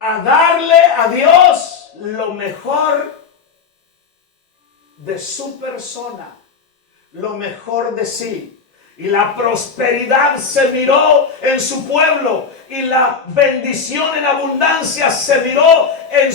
A darle a Dios lo mejor de su persona, lo mejor de sí. Y la prosperidad se miró en su pueblo, y la bendición en abundancia se miró en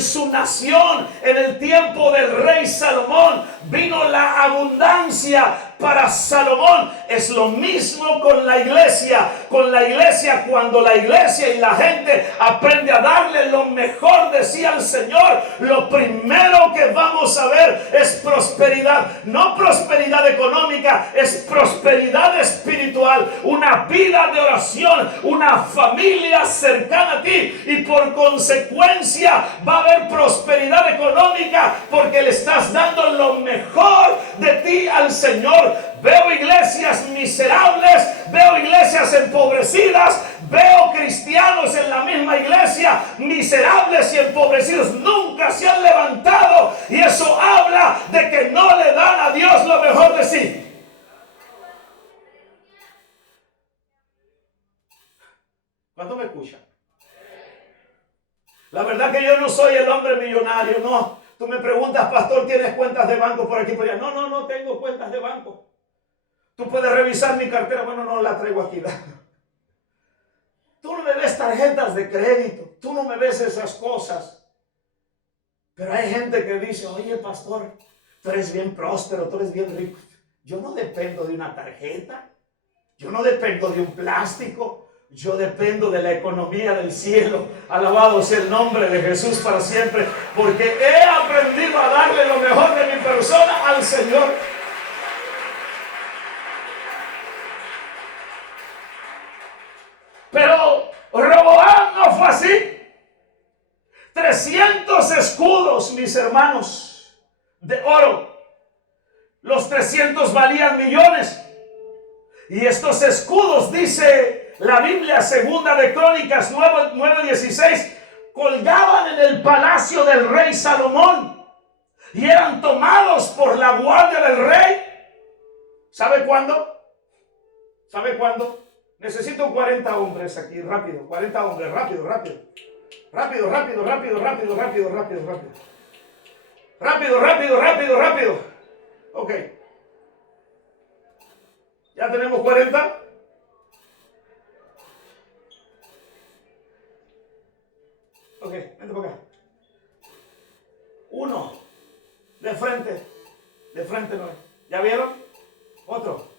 su nación. En el tiempo del rey Salomón vino la abundancia para Salomón. Es lo mismo con la iglesia. Con la iglesia, cuando la iglesia y la gente aprende a darle lo mejor de sí al Señor, lo primero que vamos a ver es prosperidad. No prosperidad económica, es prosperidad espiritual. Una vida de oración, una familia cercana a ti, y por consecuencia va a haber prosperidad económica porque le estás dando lo mejor de ti al Señor. Veo iglesias miserables, veo iglesias empobrecidas, veo cristianos en la misma iglesia miserables y empobrecidos. Nunca se han levantado, y eso habla de que no le dan a Dios lo mejor de sí. ¿Cuánto me escuchan? La verdad que yo no soy el hombre millonario, no. Tú me preguntas, pastor, ¿tienes cuentas de banco por aquí por allá? No, no tengo cuentas de banco. Tú puedes revisar mi cartera. Bueno, no la traigo aquí. Tú no me ves tarjetas de crédito. Tú no me ves esas cosas. Pero hay gente que dice, oye, pastor, tú eres bien próspero, tú eres bien rico. Yo no dependo de una tarjeta. Yo no dependo de un plástico. Yo dependo de la economía del cielo. Alabado sea el nombre de Jesús para siempre. Porque he aprendido a darle lo mejor de mi persona al Señor. Pero Roboam no fue así. 300 escudos, mis hermanos, de oro. Los 300 valían millones. Y estos escudos, dice la Biblia, segunda de Crónicas 9:16, colgaban en el palacio del rey Salomón y eran tomados por la guardia del rey. ¿Sabe cuándo? ¿Sabe cuándo? Necesito 40 hombres aquí, rápido, 40 hombres, rápido. Rápido. Ok. ¿Ya tenemos 40? Ok, vente por acá. Uno, de frente no es. ¿Ya vieron? Otro.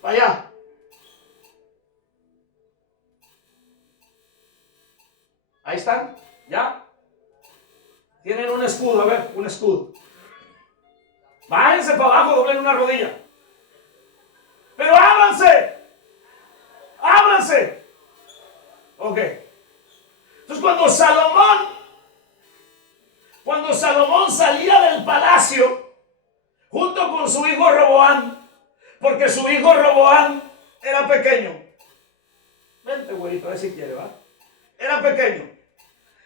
Para allá. Ahí están, ¿ya? Tienen un escudo, a ver, un escudo. Bájense para abajo, doblen una rodilla. Pero ábranse. Ok. Entonces cuando Salomón salía del palacio junto con su hijo Roboam, porque su hijo Roboam era pequeño. Vente, güerito, a ver si quiere, ¿va? Era pequeño.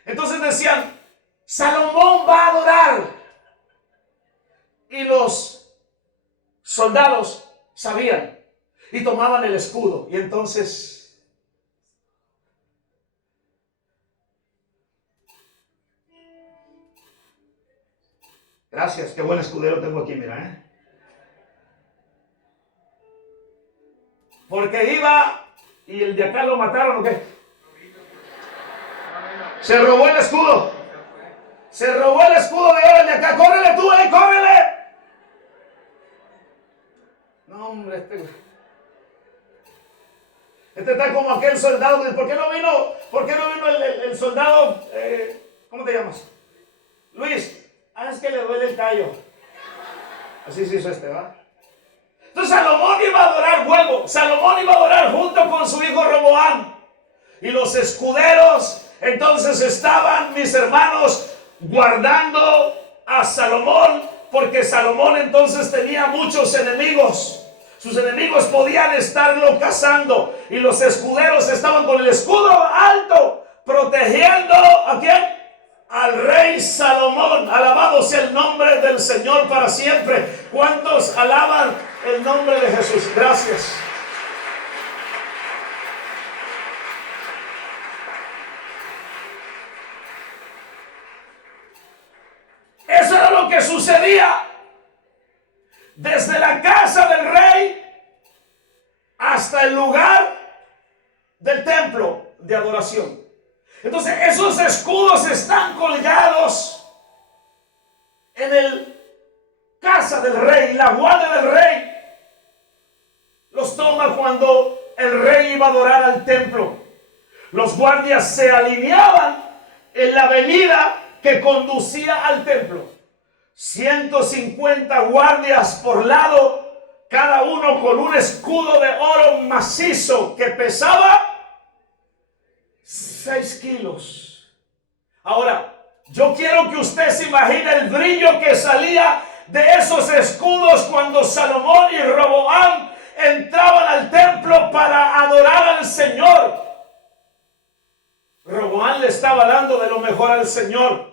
Entonces decían, Salomón va a adorar. Y los soldados sabían y tomaban el escudo. Y entonces gracias, qué buen escudero tengo aquí, mira, Porque iba y el de acá lo mataron, ¿o qué? Se robó el escudo. Se robó el escudo de oro, el de acá. ¡Córrele tú, córrele! No, hombre, este está como aquel soldado. ¿Por qué no vino el soldado? ¿Cómo te llamas? Luis. Es que le duele el callo. Así se hizo ¿va? Entonces Salomón iba a adorar, Salomón iba a adorar junto con su hijo Roboam. Y los escuderos entonces estaban, mis hermanos, guardando a Salomón, porque Salomón entonces tenía muchos enemigos. Sus enemigos podían estarlo cazando y los escuderos estaban con el escudo alto, protegiendo ¿a quién? Al rey Salomón. Alabado sea el nombre del Señor para siempre. ¿Cuántos alaban el nombre de Jesús? Gracias. Eso era lo que sucedía desde la casa del rey hasta el lugar del templo de adoración. Entonces esos escudos están colgados en el casa del rey. La guardia del rey los toma cuando el rey iba a adorar al templo. Los guardias se alineaban en la avenida que conducía al templo. 150 guardias por lado, cada uno con un escudo de oro macizo que pesaba 6 kilos. Ahora, yo quiero que usted se imagine el brillo que salía de esos escudos cuando Salomón y Roboam entraban al templo para adorar al Señor. Roboam le estaba dando de lo mejor al Señor.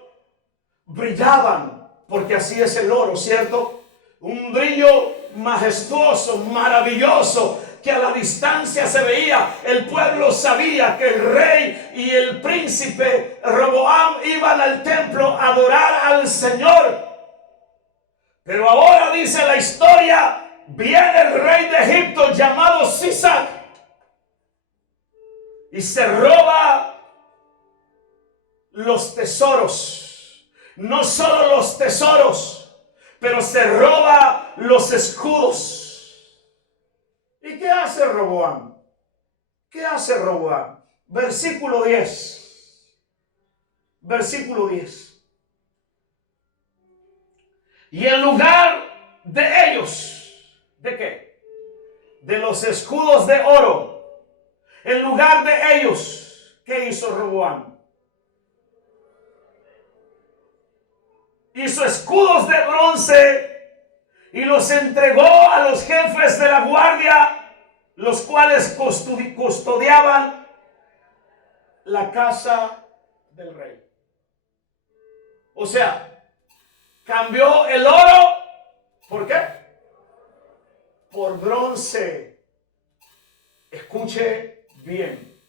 Brillaban, porque así es el oro, ¿cierto? Un brillo majestuoso, maravilloso, que a la distancia se veía. El pueblo sabía que el rey y el príncipe Roboam iban al templo a adorar al Señor. Pero ahora dice la historia, viene el rey de Egipto llamado Sisac y se roba los tesoros. No solo los tesoros, pero se roba los escudos. ¿Y qué hace Roboam? ¿Qué hace Roboam? Versículo 10. Versículo 10. Y en lugar de ellos, ¿de qué? De los escudos de oro. En lugar de ellos, ¿qué hizo Roboam? Hizo escudos de bronce y los entregó a los jefes de la guardia, los cuales custodiaban la casa del rey. O sea, cambió el oro, ¿por qué? Por bronce. Escuche bien.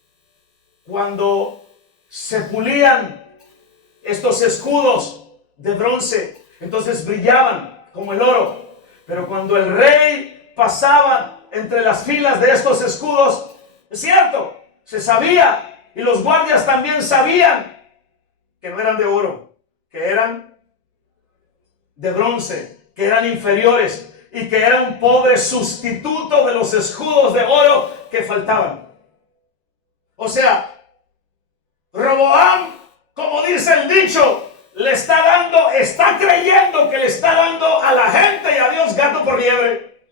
Cuando se pulían estos escudos de bronce, entonces brillaban como el oro. Pero cuando el rey pasaba entre las filas de estos escudos, es cierto, se sabía, y los guardias también sabían que no eran de oro, que eran de bronce, que eran inferiores y que era un pobre sustituto de los escudos de oro que faltaban. O sea, Roboam, como dice el dicho, le está dando, está creyendo que le está dando a la gente y a Dios gato por liebre.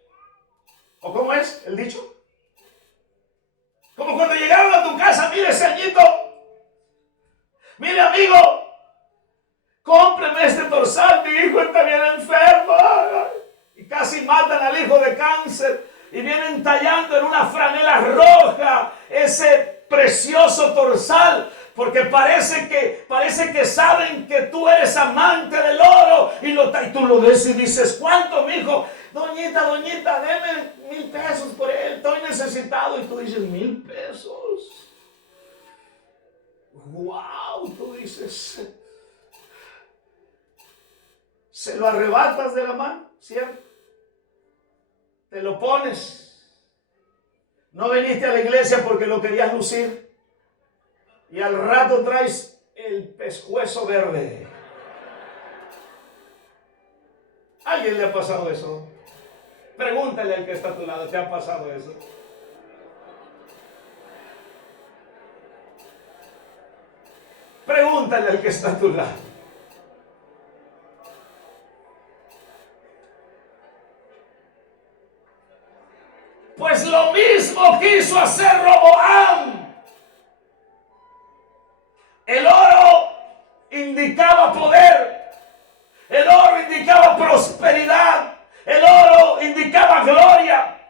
¿O cómo es el dicho? Como cuando llegaron a tu casa, mire ceñito, mire amigo, cómpreme este torsal, mi hijo está bien enfermo. Y casi matan al hijo de cáncer y vienen tallando en una franela roja ese precioso torsal. Porque parece que saben que tú eres amante del oro. Y tú lo ves y dices, ¿cuánto, mijo? Doñita, deme 1,000 pesos por él. Estoy necesitado. Y tú dices, 1,000 pesos. ¡Wow! Tú dices, se lo arrebatas de la mano, ¿cierto? Te lo pones. No viniste a la iglesia porque lo querías lucir. Y al rato traes el pescuezo verde. ¿A alguien le ha pasado eso? Pregúntale al que está a tu lado, ¿te ha pasado eso? Pregúntale al que está a tu lado. Pues lo mismo quiso hacer Roboam. El oro indicaba poder, el oro indicaba prosperidad, el oro indicaba gloria,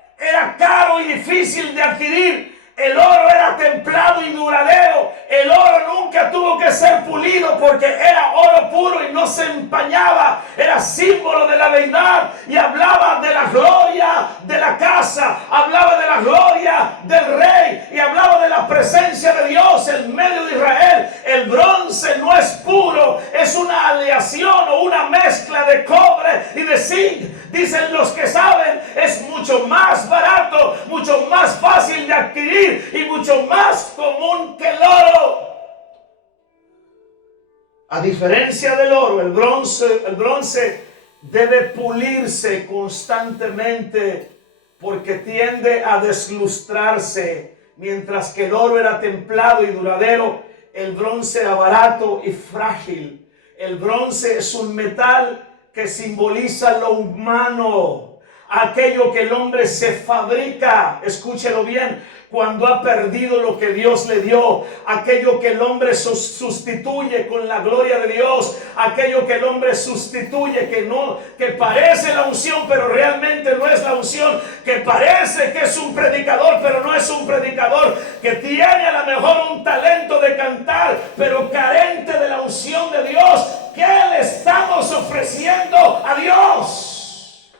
caro y difícil de adquirir. El oro era templado y duradero. El oro nunca tuvo que ser pulido porque era oro puro y no se empañaba. Era símbolo de la deidad y hablaba de la gloria de la casa. Hablaba de la gloria del rey y hablaba de la presencia de Dios en medio de Israel. El bronce no es puro, es una aleación o una mezcla de cobre y de zinc. Dicen los que saben, es mucho más barato, mucho más fácil de adquirir y mucho más común que el oro. A diferencia del oro, el bronce debe pulirse constantemente porque tiende a deslustrarse. Mientras que el oro era templado y duradero, el bronce era barato y frágil. El bronce es un metal que simboliza lo humano, aquello que el hombre se fabrica, escúchelo bien, cuando ha perdido lo que Dios le dio, aquello que el hombre sustituye con la gloria de Dios, aquello que el hombre sustituye que parece la unción, pero realmente no es la unción, que parece que es un predicador, pero no es un predicador, que tiene a lo mejor un talento de cantar, pero carente de la unción de Dios. ¿Qué le estamos ofreciendo a Dios?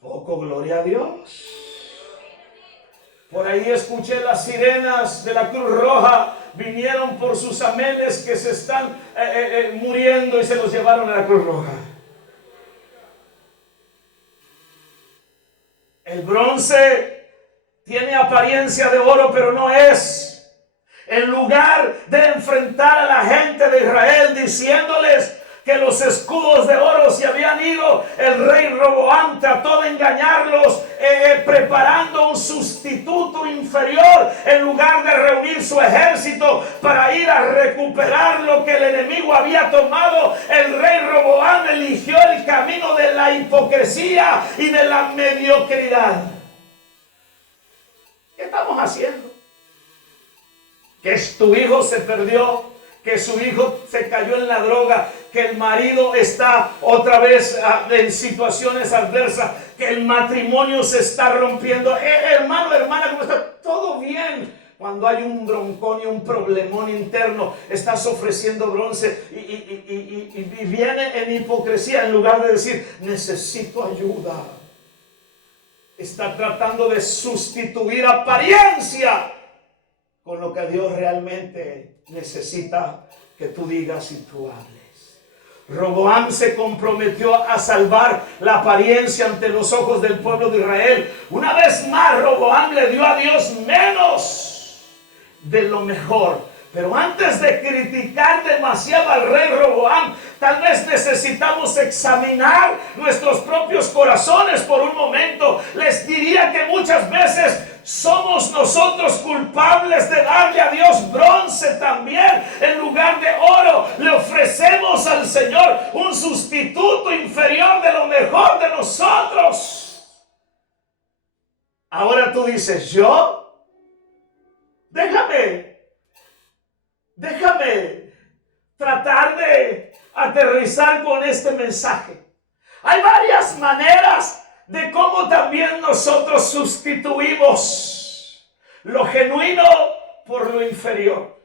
Poco, gloria a Dios. Por ahí escuché las sirenas de la Cruz Roja. Vinieron por sus amenes que se están muriendo y se los llevaron a la Cruz Roja. El bronce tiene apariencia de oro, pero no es. En lugar de enfrentar a la gente de Israel diciéndoles que los escudos de oro se habían ido, el rey Roboam trató de engañarlos preparando un sustituto inferior. En lugar de reunir su ejército para ir a recuperar lo que el enemigo había tomado, el rey Roboam eligió el camino de la hipocresía y de la mediocridad. ¿Qué estamos haciendo? Que tu hijo se perdió, que su hijo se cayó en la droga, que el marido está otra vez en situaciones adversas, que el matrimonio se está rompiendo. Hermano, hermana, ¿cómo está? Todo bien. Cuando hay un broncón y un problemón interno, estás ofreciendo bronce y viene en hipocresía en lugar de decir, necesito ayuda. Está tratando de sustituir apariencia con lo que Dios realmente necesita que tú digas y tú hables. Roboam se comprometió a salvar la apariencia ante los ojos del pueblo de Israel. Una vez más, Roboam le dio a Dios menos de lo mejor. Pero antes de criticar demasiado al rey Roboam, tal vez necesitamos examinar nuestros propios corazones por un momento. Les diría que muchas veces somos nosotros culpables de darle a Dios bronce también en lugar de oro. Le ofrecemos al Señor un sustituto inferior de lo mejor de nosotros. Ahora tú dices, déjame tratar de aterrizar con este mensaje. Hay varias maneras de cómo también nosotros sustituimos lo genuino por lo inferior.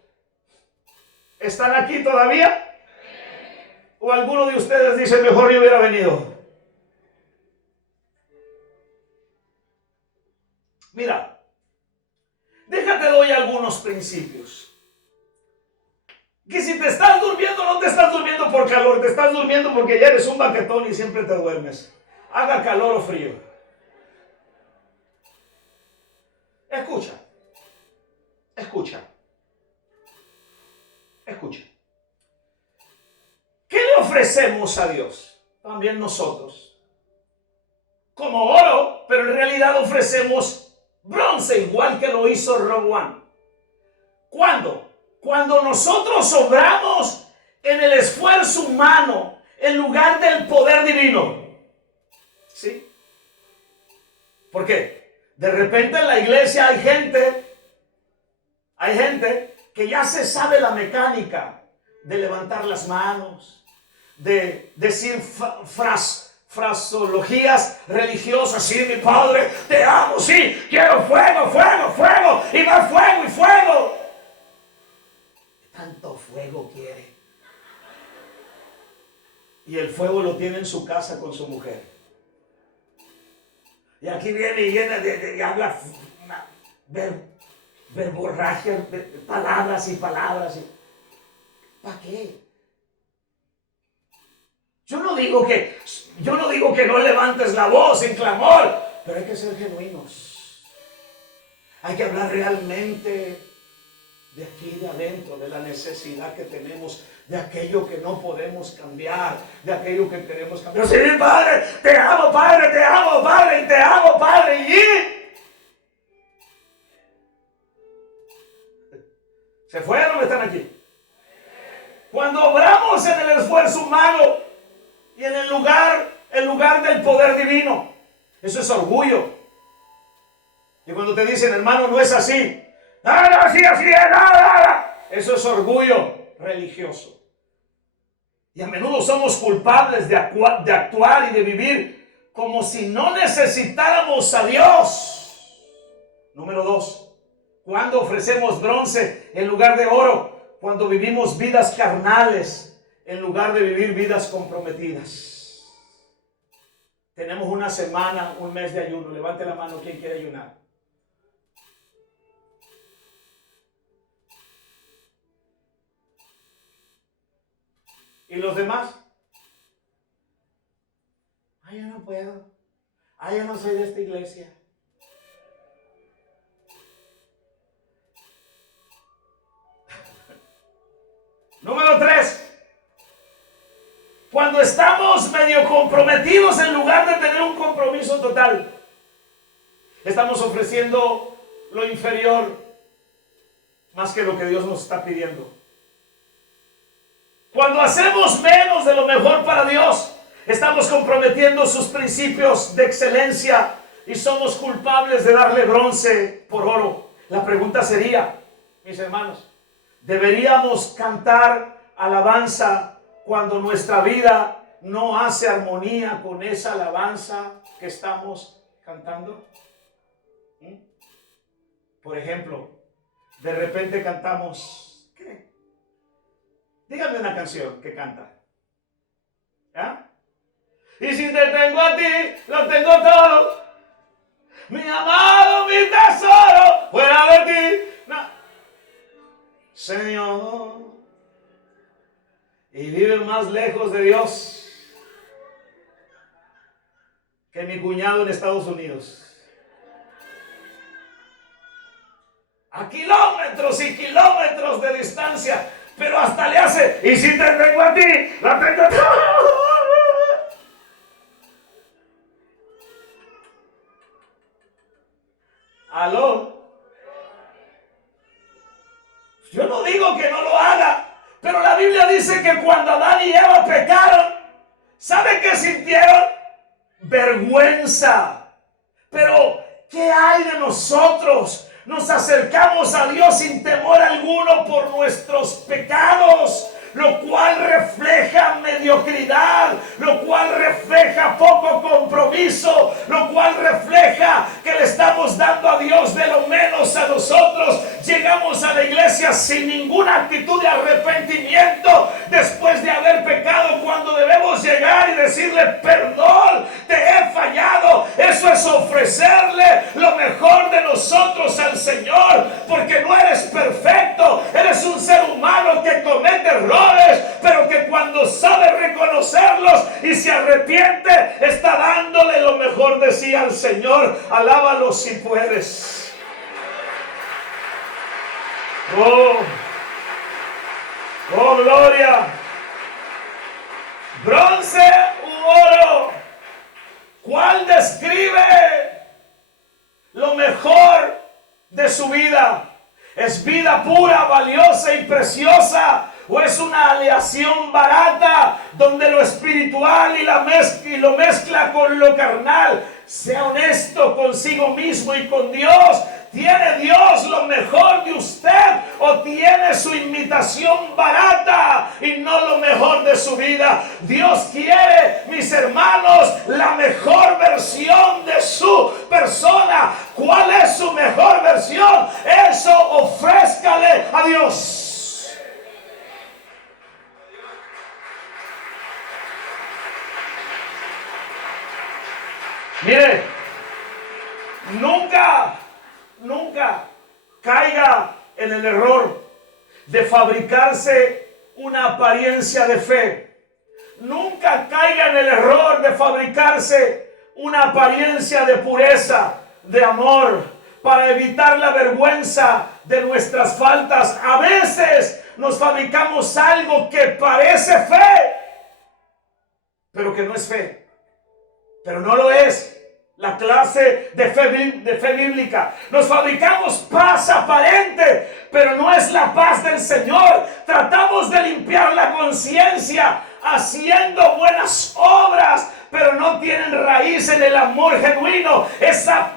¿Están aquí todavía? ¿O alguno de ustedes dice, mejor yo hubiera venido? Mira, déjate doy algunos principios. Que si te estás durmiendo, no te estás durmiendo por calor, te estás durmiendo porque ya eres un baquetón y siempre te duermes. Haga calor o frío. Escucha. ¿Qué le ofrecemos a Dios? También nosotros. Como oro, pero en realidad ofrecemos bronce, igual que lo hizo Roboam. ¿Cuándo? Cuando nosotros obramos en el esfuerzo humano en lugar del poder divino. ¿Sí? ¿Por qué? De repente en la iglesia hay gente que ya se sabe la mecánica de levantar las manos, de decir fraseologías religiosas. Sí, mi Padre, te amo, sí, quiero fuego, fuego, fuego, y más fuego y fuego. Tanto fuego quiere. Y el fuego lo tiene en su casa con su mujer. Y aquí viene y viene y habla verborragia, palabras y palabras. ¿Para qué? Yo no digo que no levantes la voz en clamor, pero hay que ser genuinos. Hay que hablar realmente de aquí, de adentro, de la necesidad que tenemos, de aquello que no podemos cambiar, de aquello que queremos cambiar. Sí, Padre, te amo, Padre, te amo, Padre, y te amo, Padre, y ¿se fueron o están aquí? Cuando obramos en el esfuerzo humano y en el lugar del poder divino, eso es orgullo. Y cuando te dicen, hermano, no es así, no, así es, nada, eso es orgullo religioso. Y a menudo somos culpables de actuar y de vivir como si no necesitáramos a Dios. Número 2, cuando ofrecemos bronce en lugar de oro, cuando vivimos vidas carnales en lugar de vivir vidas comprometidas. Tenemos una semana, un mes de ayuno. Levante la mano quien quiere ayunar. ¿Y los demás? Ay, yo no puedo. Ay, yo no soy de esta iglesia. Número 3. Cuando estamos medio comprometidos en lugar de tener un compromiso total, estamos ofreciendo lo inferior más que lo que Dios nos está pidiendo. Cuando hacemos menos de lo mejor para Dios, estamos comprometiendo sus principios de excelencia y somos culpables de darle bronce por oro. La pregunta sería, mis hermanos, ¿deberíamos cantar alabanza cuando nuestra vida no hace armonía con esa alabanza que estamos cantando? Por ejemplo, de repente cantamos, ¿qué? Dígame una canción que canta. ¿Ya? Y si te tengo a ti, lo tengo todo. Mi amado, mi tesoro, fuera de ti. No. Señor, y viven más lejos de Dios que mi cuñado en Estados Unidos. A kilómetros y kilómetros de distancia, pero hasta le hace, y si te tengo a ti, la tengo a ti. ¿Aló? Yo no digo que no lo haga, pero la Biblia dice que cuando Adán y Eva pecaron, ¿saben qué sintieron? Vergüenza. Pero, ¿qué hay de nosotros? Nos acercamos a Dios sin temor alguno por nuestros pecados, lo cual refleja mediocridad, lo cual refleja poco compromiso, lo cual refleja que le estamos dando a Dios de lo menos a nosotros. Llegamos a la iglesia sin ninguna actitud de arrepentimiento después de haber pecado, cuando debemos llegar y decirle, perdón, te he fallado. Eso es ofrecerle lo mejor de nosotros al Señor, porque no eres perfecto, eres un ser humano que comete errores, pero que cuando sabe reconocerlos y se arrepiente, está dándole lo mejor de sí al Señor. Alábalo si puedes. Oh, gloria. Bronce u oro, ¿cuál describe lo mejor de su vida? ¿Es vida pura, valiosa y preciosa? ¿O es una aleación barata donde lo espiritual y lo mezcla con lo carnal? Sea honesto consigo mismo y con Dios. ¿Tiene Dios lo mejor de usted o tiene su imitación barata y no lo mejor de su vida? Dios quiere, mis hermanos, la mejor versión de su persona. ¿Cuál es su mejor versión? Eso ofrézcale a Dios. Mire, nunca caiga en el error de fabricarse una apariencia de fe. Nunca caiga en el error de fabricarse una apariencia de pureza, de amor, para evitar la vergüenza de nuestras faltas. A veces nos fabricamos algo que parece fe, pero que no es fe. Pero no lo es. La clase de fe bíblica. Nos fabricamos paz aparente, pero no es la paz del Señor. Tratamos de limpiar la conciencia haciendo buenas obras, pero no tienen raíz en el amor genuino. Esa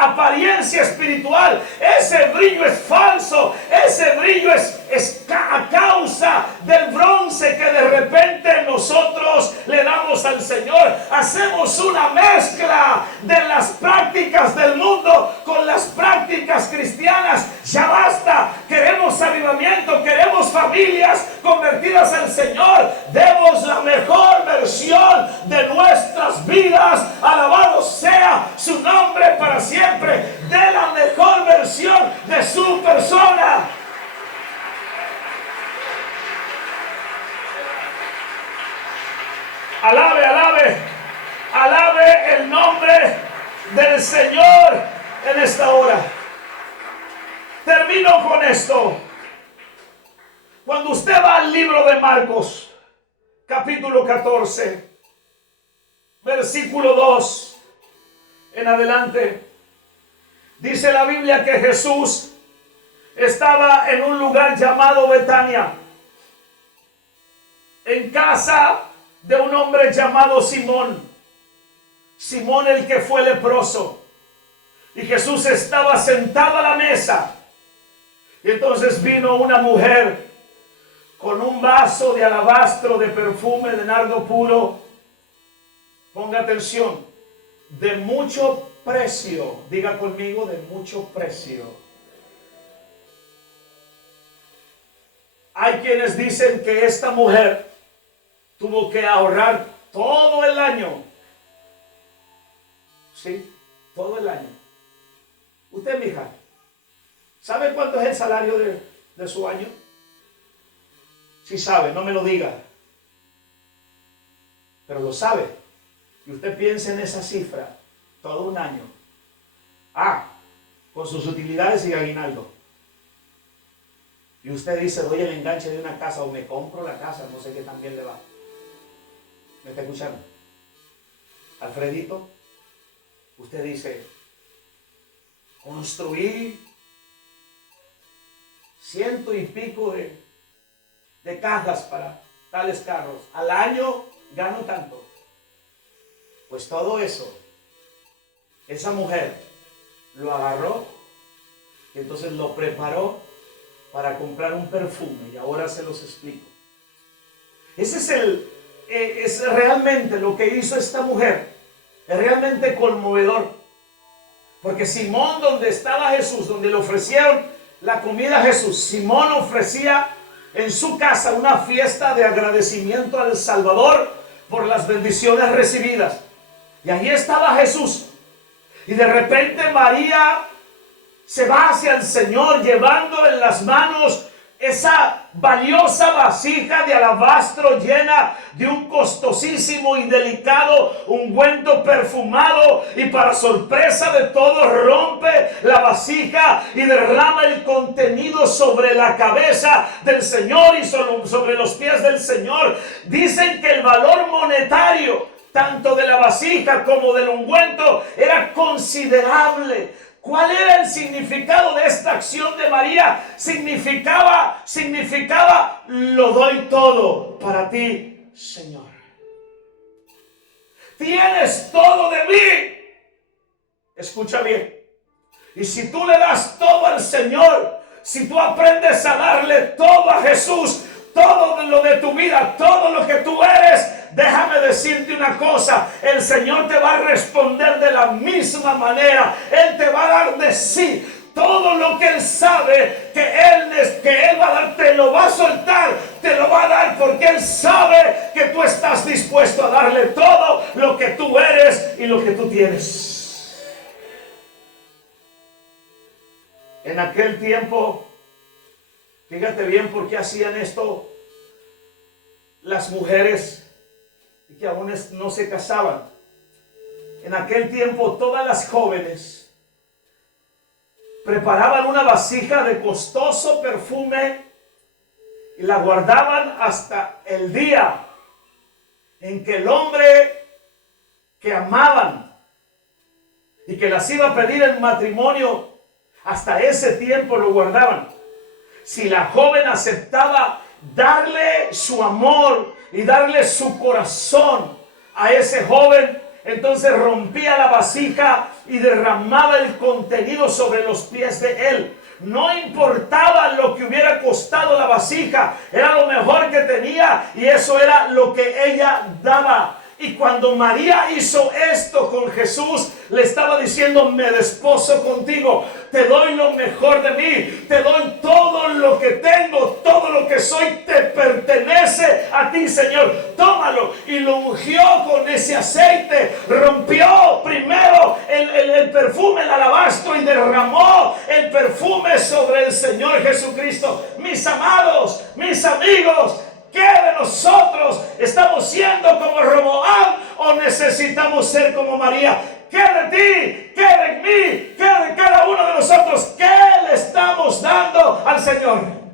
apariencia espiritual, ese brillo es falso. Ese brillo es a causa del bronce que de repente nosotros le damos al Señor. Hacemos una mezcla de las prácticas del mundo con las prácticas cristianas. Ya basta. Queremos avivamiento, queremos familias convertidas al Señor. Demos la mejor versión de nuestras vidas. Alabado sea su nombre para siempre. De la mejor versión de su persona. Alabe el nombre del Señor en esta hora. Termino con esto. Cuando usted va al libro de Marcos, capítulo 14, versículo 2 en adelante, dice la Biblia que Jesús estaba en un lugar llamado Betania, en casa de un hombre llamado Simón el que fue leproso. Y Jesús estaba sentado a la mesa. Y entonces vino una mujer con un vaso de alabastro de perfume de nardo puro. Ponga atención, de mucho precio. Diga conmigo, de mucho precio. Hay quienes dicen que esta mujer tuvo que ahorrar todo el año. Sí, todo el año. Usted, mija, ¿sabe cuánto es el salario de su año? Si sabe, no me lo diga. Pero lo sabe. Y usted piensa en esa cifra, todo un año. Con sus utilidades y aguinaldo. Y usted dice, doy el enganche de una casa o me compro la casa, no sé qué tan bien le va. ¿Me está escuchando? Alfredito, usted dice, construí 100 y pico de cajas para tales carros. Al año gano tanto. Pues todo eso, esa mujer lo agarró y entonces lo preparó para comprar un perfume. Y ahora se los explico. Ese es realmente lo que hizo esta mujer. Es realmente conmovedor. Porque Simón, donde estaba Jesús, donde le ofrecieron la comida a Jesús, Simón ofrecía en su casa una fiesta de agradecimiento al Salvador por las bendiciones recibidas. Y allí estaba Jesús. Y de repente María se va hacia el Señor llevando en las manos esa valiosa vasija de alabastro llena de un costosísimo y delicado ungüento perfumado, y para sorpresa de todos rompe la vasija y derrama el contenido sobre la cabeza del Señor y sobre los pies del Señor. Dicen que el valor monetario tanto de la vasija como del ungüento era considerable. ¿Cuál era el significado de esta acción de María? Significaba, lo doy todo para ti, Señor. Tienes todo de mí. Escucha bien. Y si tú le das todo al Señor, si tú aprendes a darle todo a Jesús, todo lo de tu vida, todo lo que tú eres, déjame decirte una cosa, el Señor te va a responder de la misma manera. Él te va a dar de sí. Todo lo que Él sabe que Él va a dar, te lo va a soltar, te lo va a dar, porque Él sabe que tú estás dispuesto a darle todo lo que tú eres y lo que tú tienes. En aquel tiempo, fíjate bien por qué hacían esto las mujeres que aún no se casaban. En aquel tiempo todas las jóvenes preparaban una vasija de costoso perfume y la guardaban hasta el día en que el hombre que amaban y que las iba a pedir en matrimonio, hasta ese tiempo lo guardaban. Si la joven aceptaba darle su amor y darle su corazón a ese joven, entonces rompía la vasija y derramaba el contenido sobre los pies de él. No importaba lo que hubiera costado la vasija, era lo mejor que tenía y eso era lo que ella daba. Y cuando María hizo esto con Jesús, le estaba diciendo: me desposo contigo, te doy lo mejor de mí, te doy todo lo que tengo, todo lo que soy te pertenece a ti, Señor, tómalo. Y lo ungió con ese aceite, rompió primero el perfume, el alabastro, y derramó el perfume sobre el Señor Jesucristo. Mis amados, mis amigos, ¿qué de nosotros? ¿Estamos siendo como Roboam o necesitamos ser como María? ¿Qué de ti? ¿Qué de mí? ¿Qué de cada uno de nosotros? ¿Qué le estamos dando al Señor?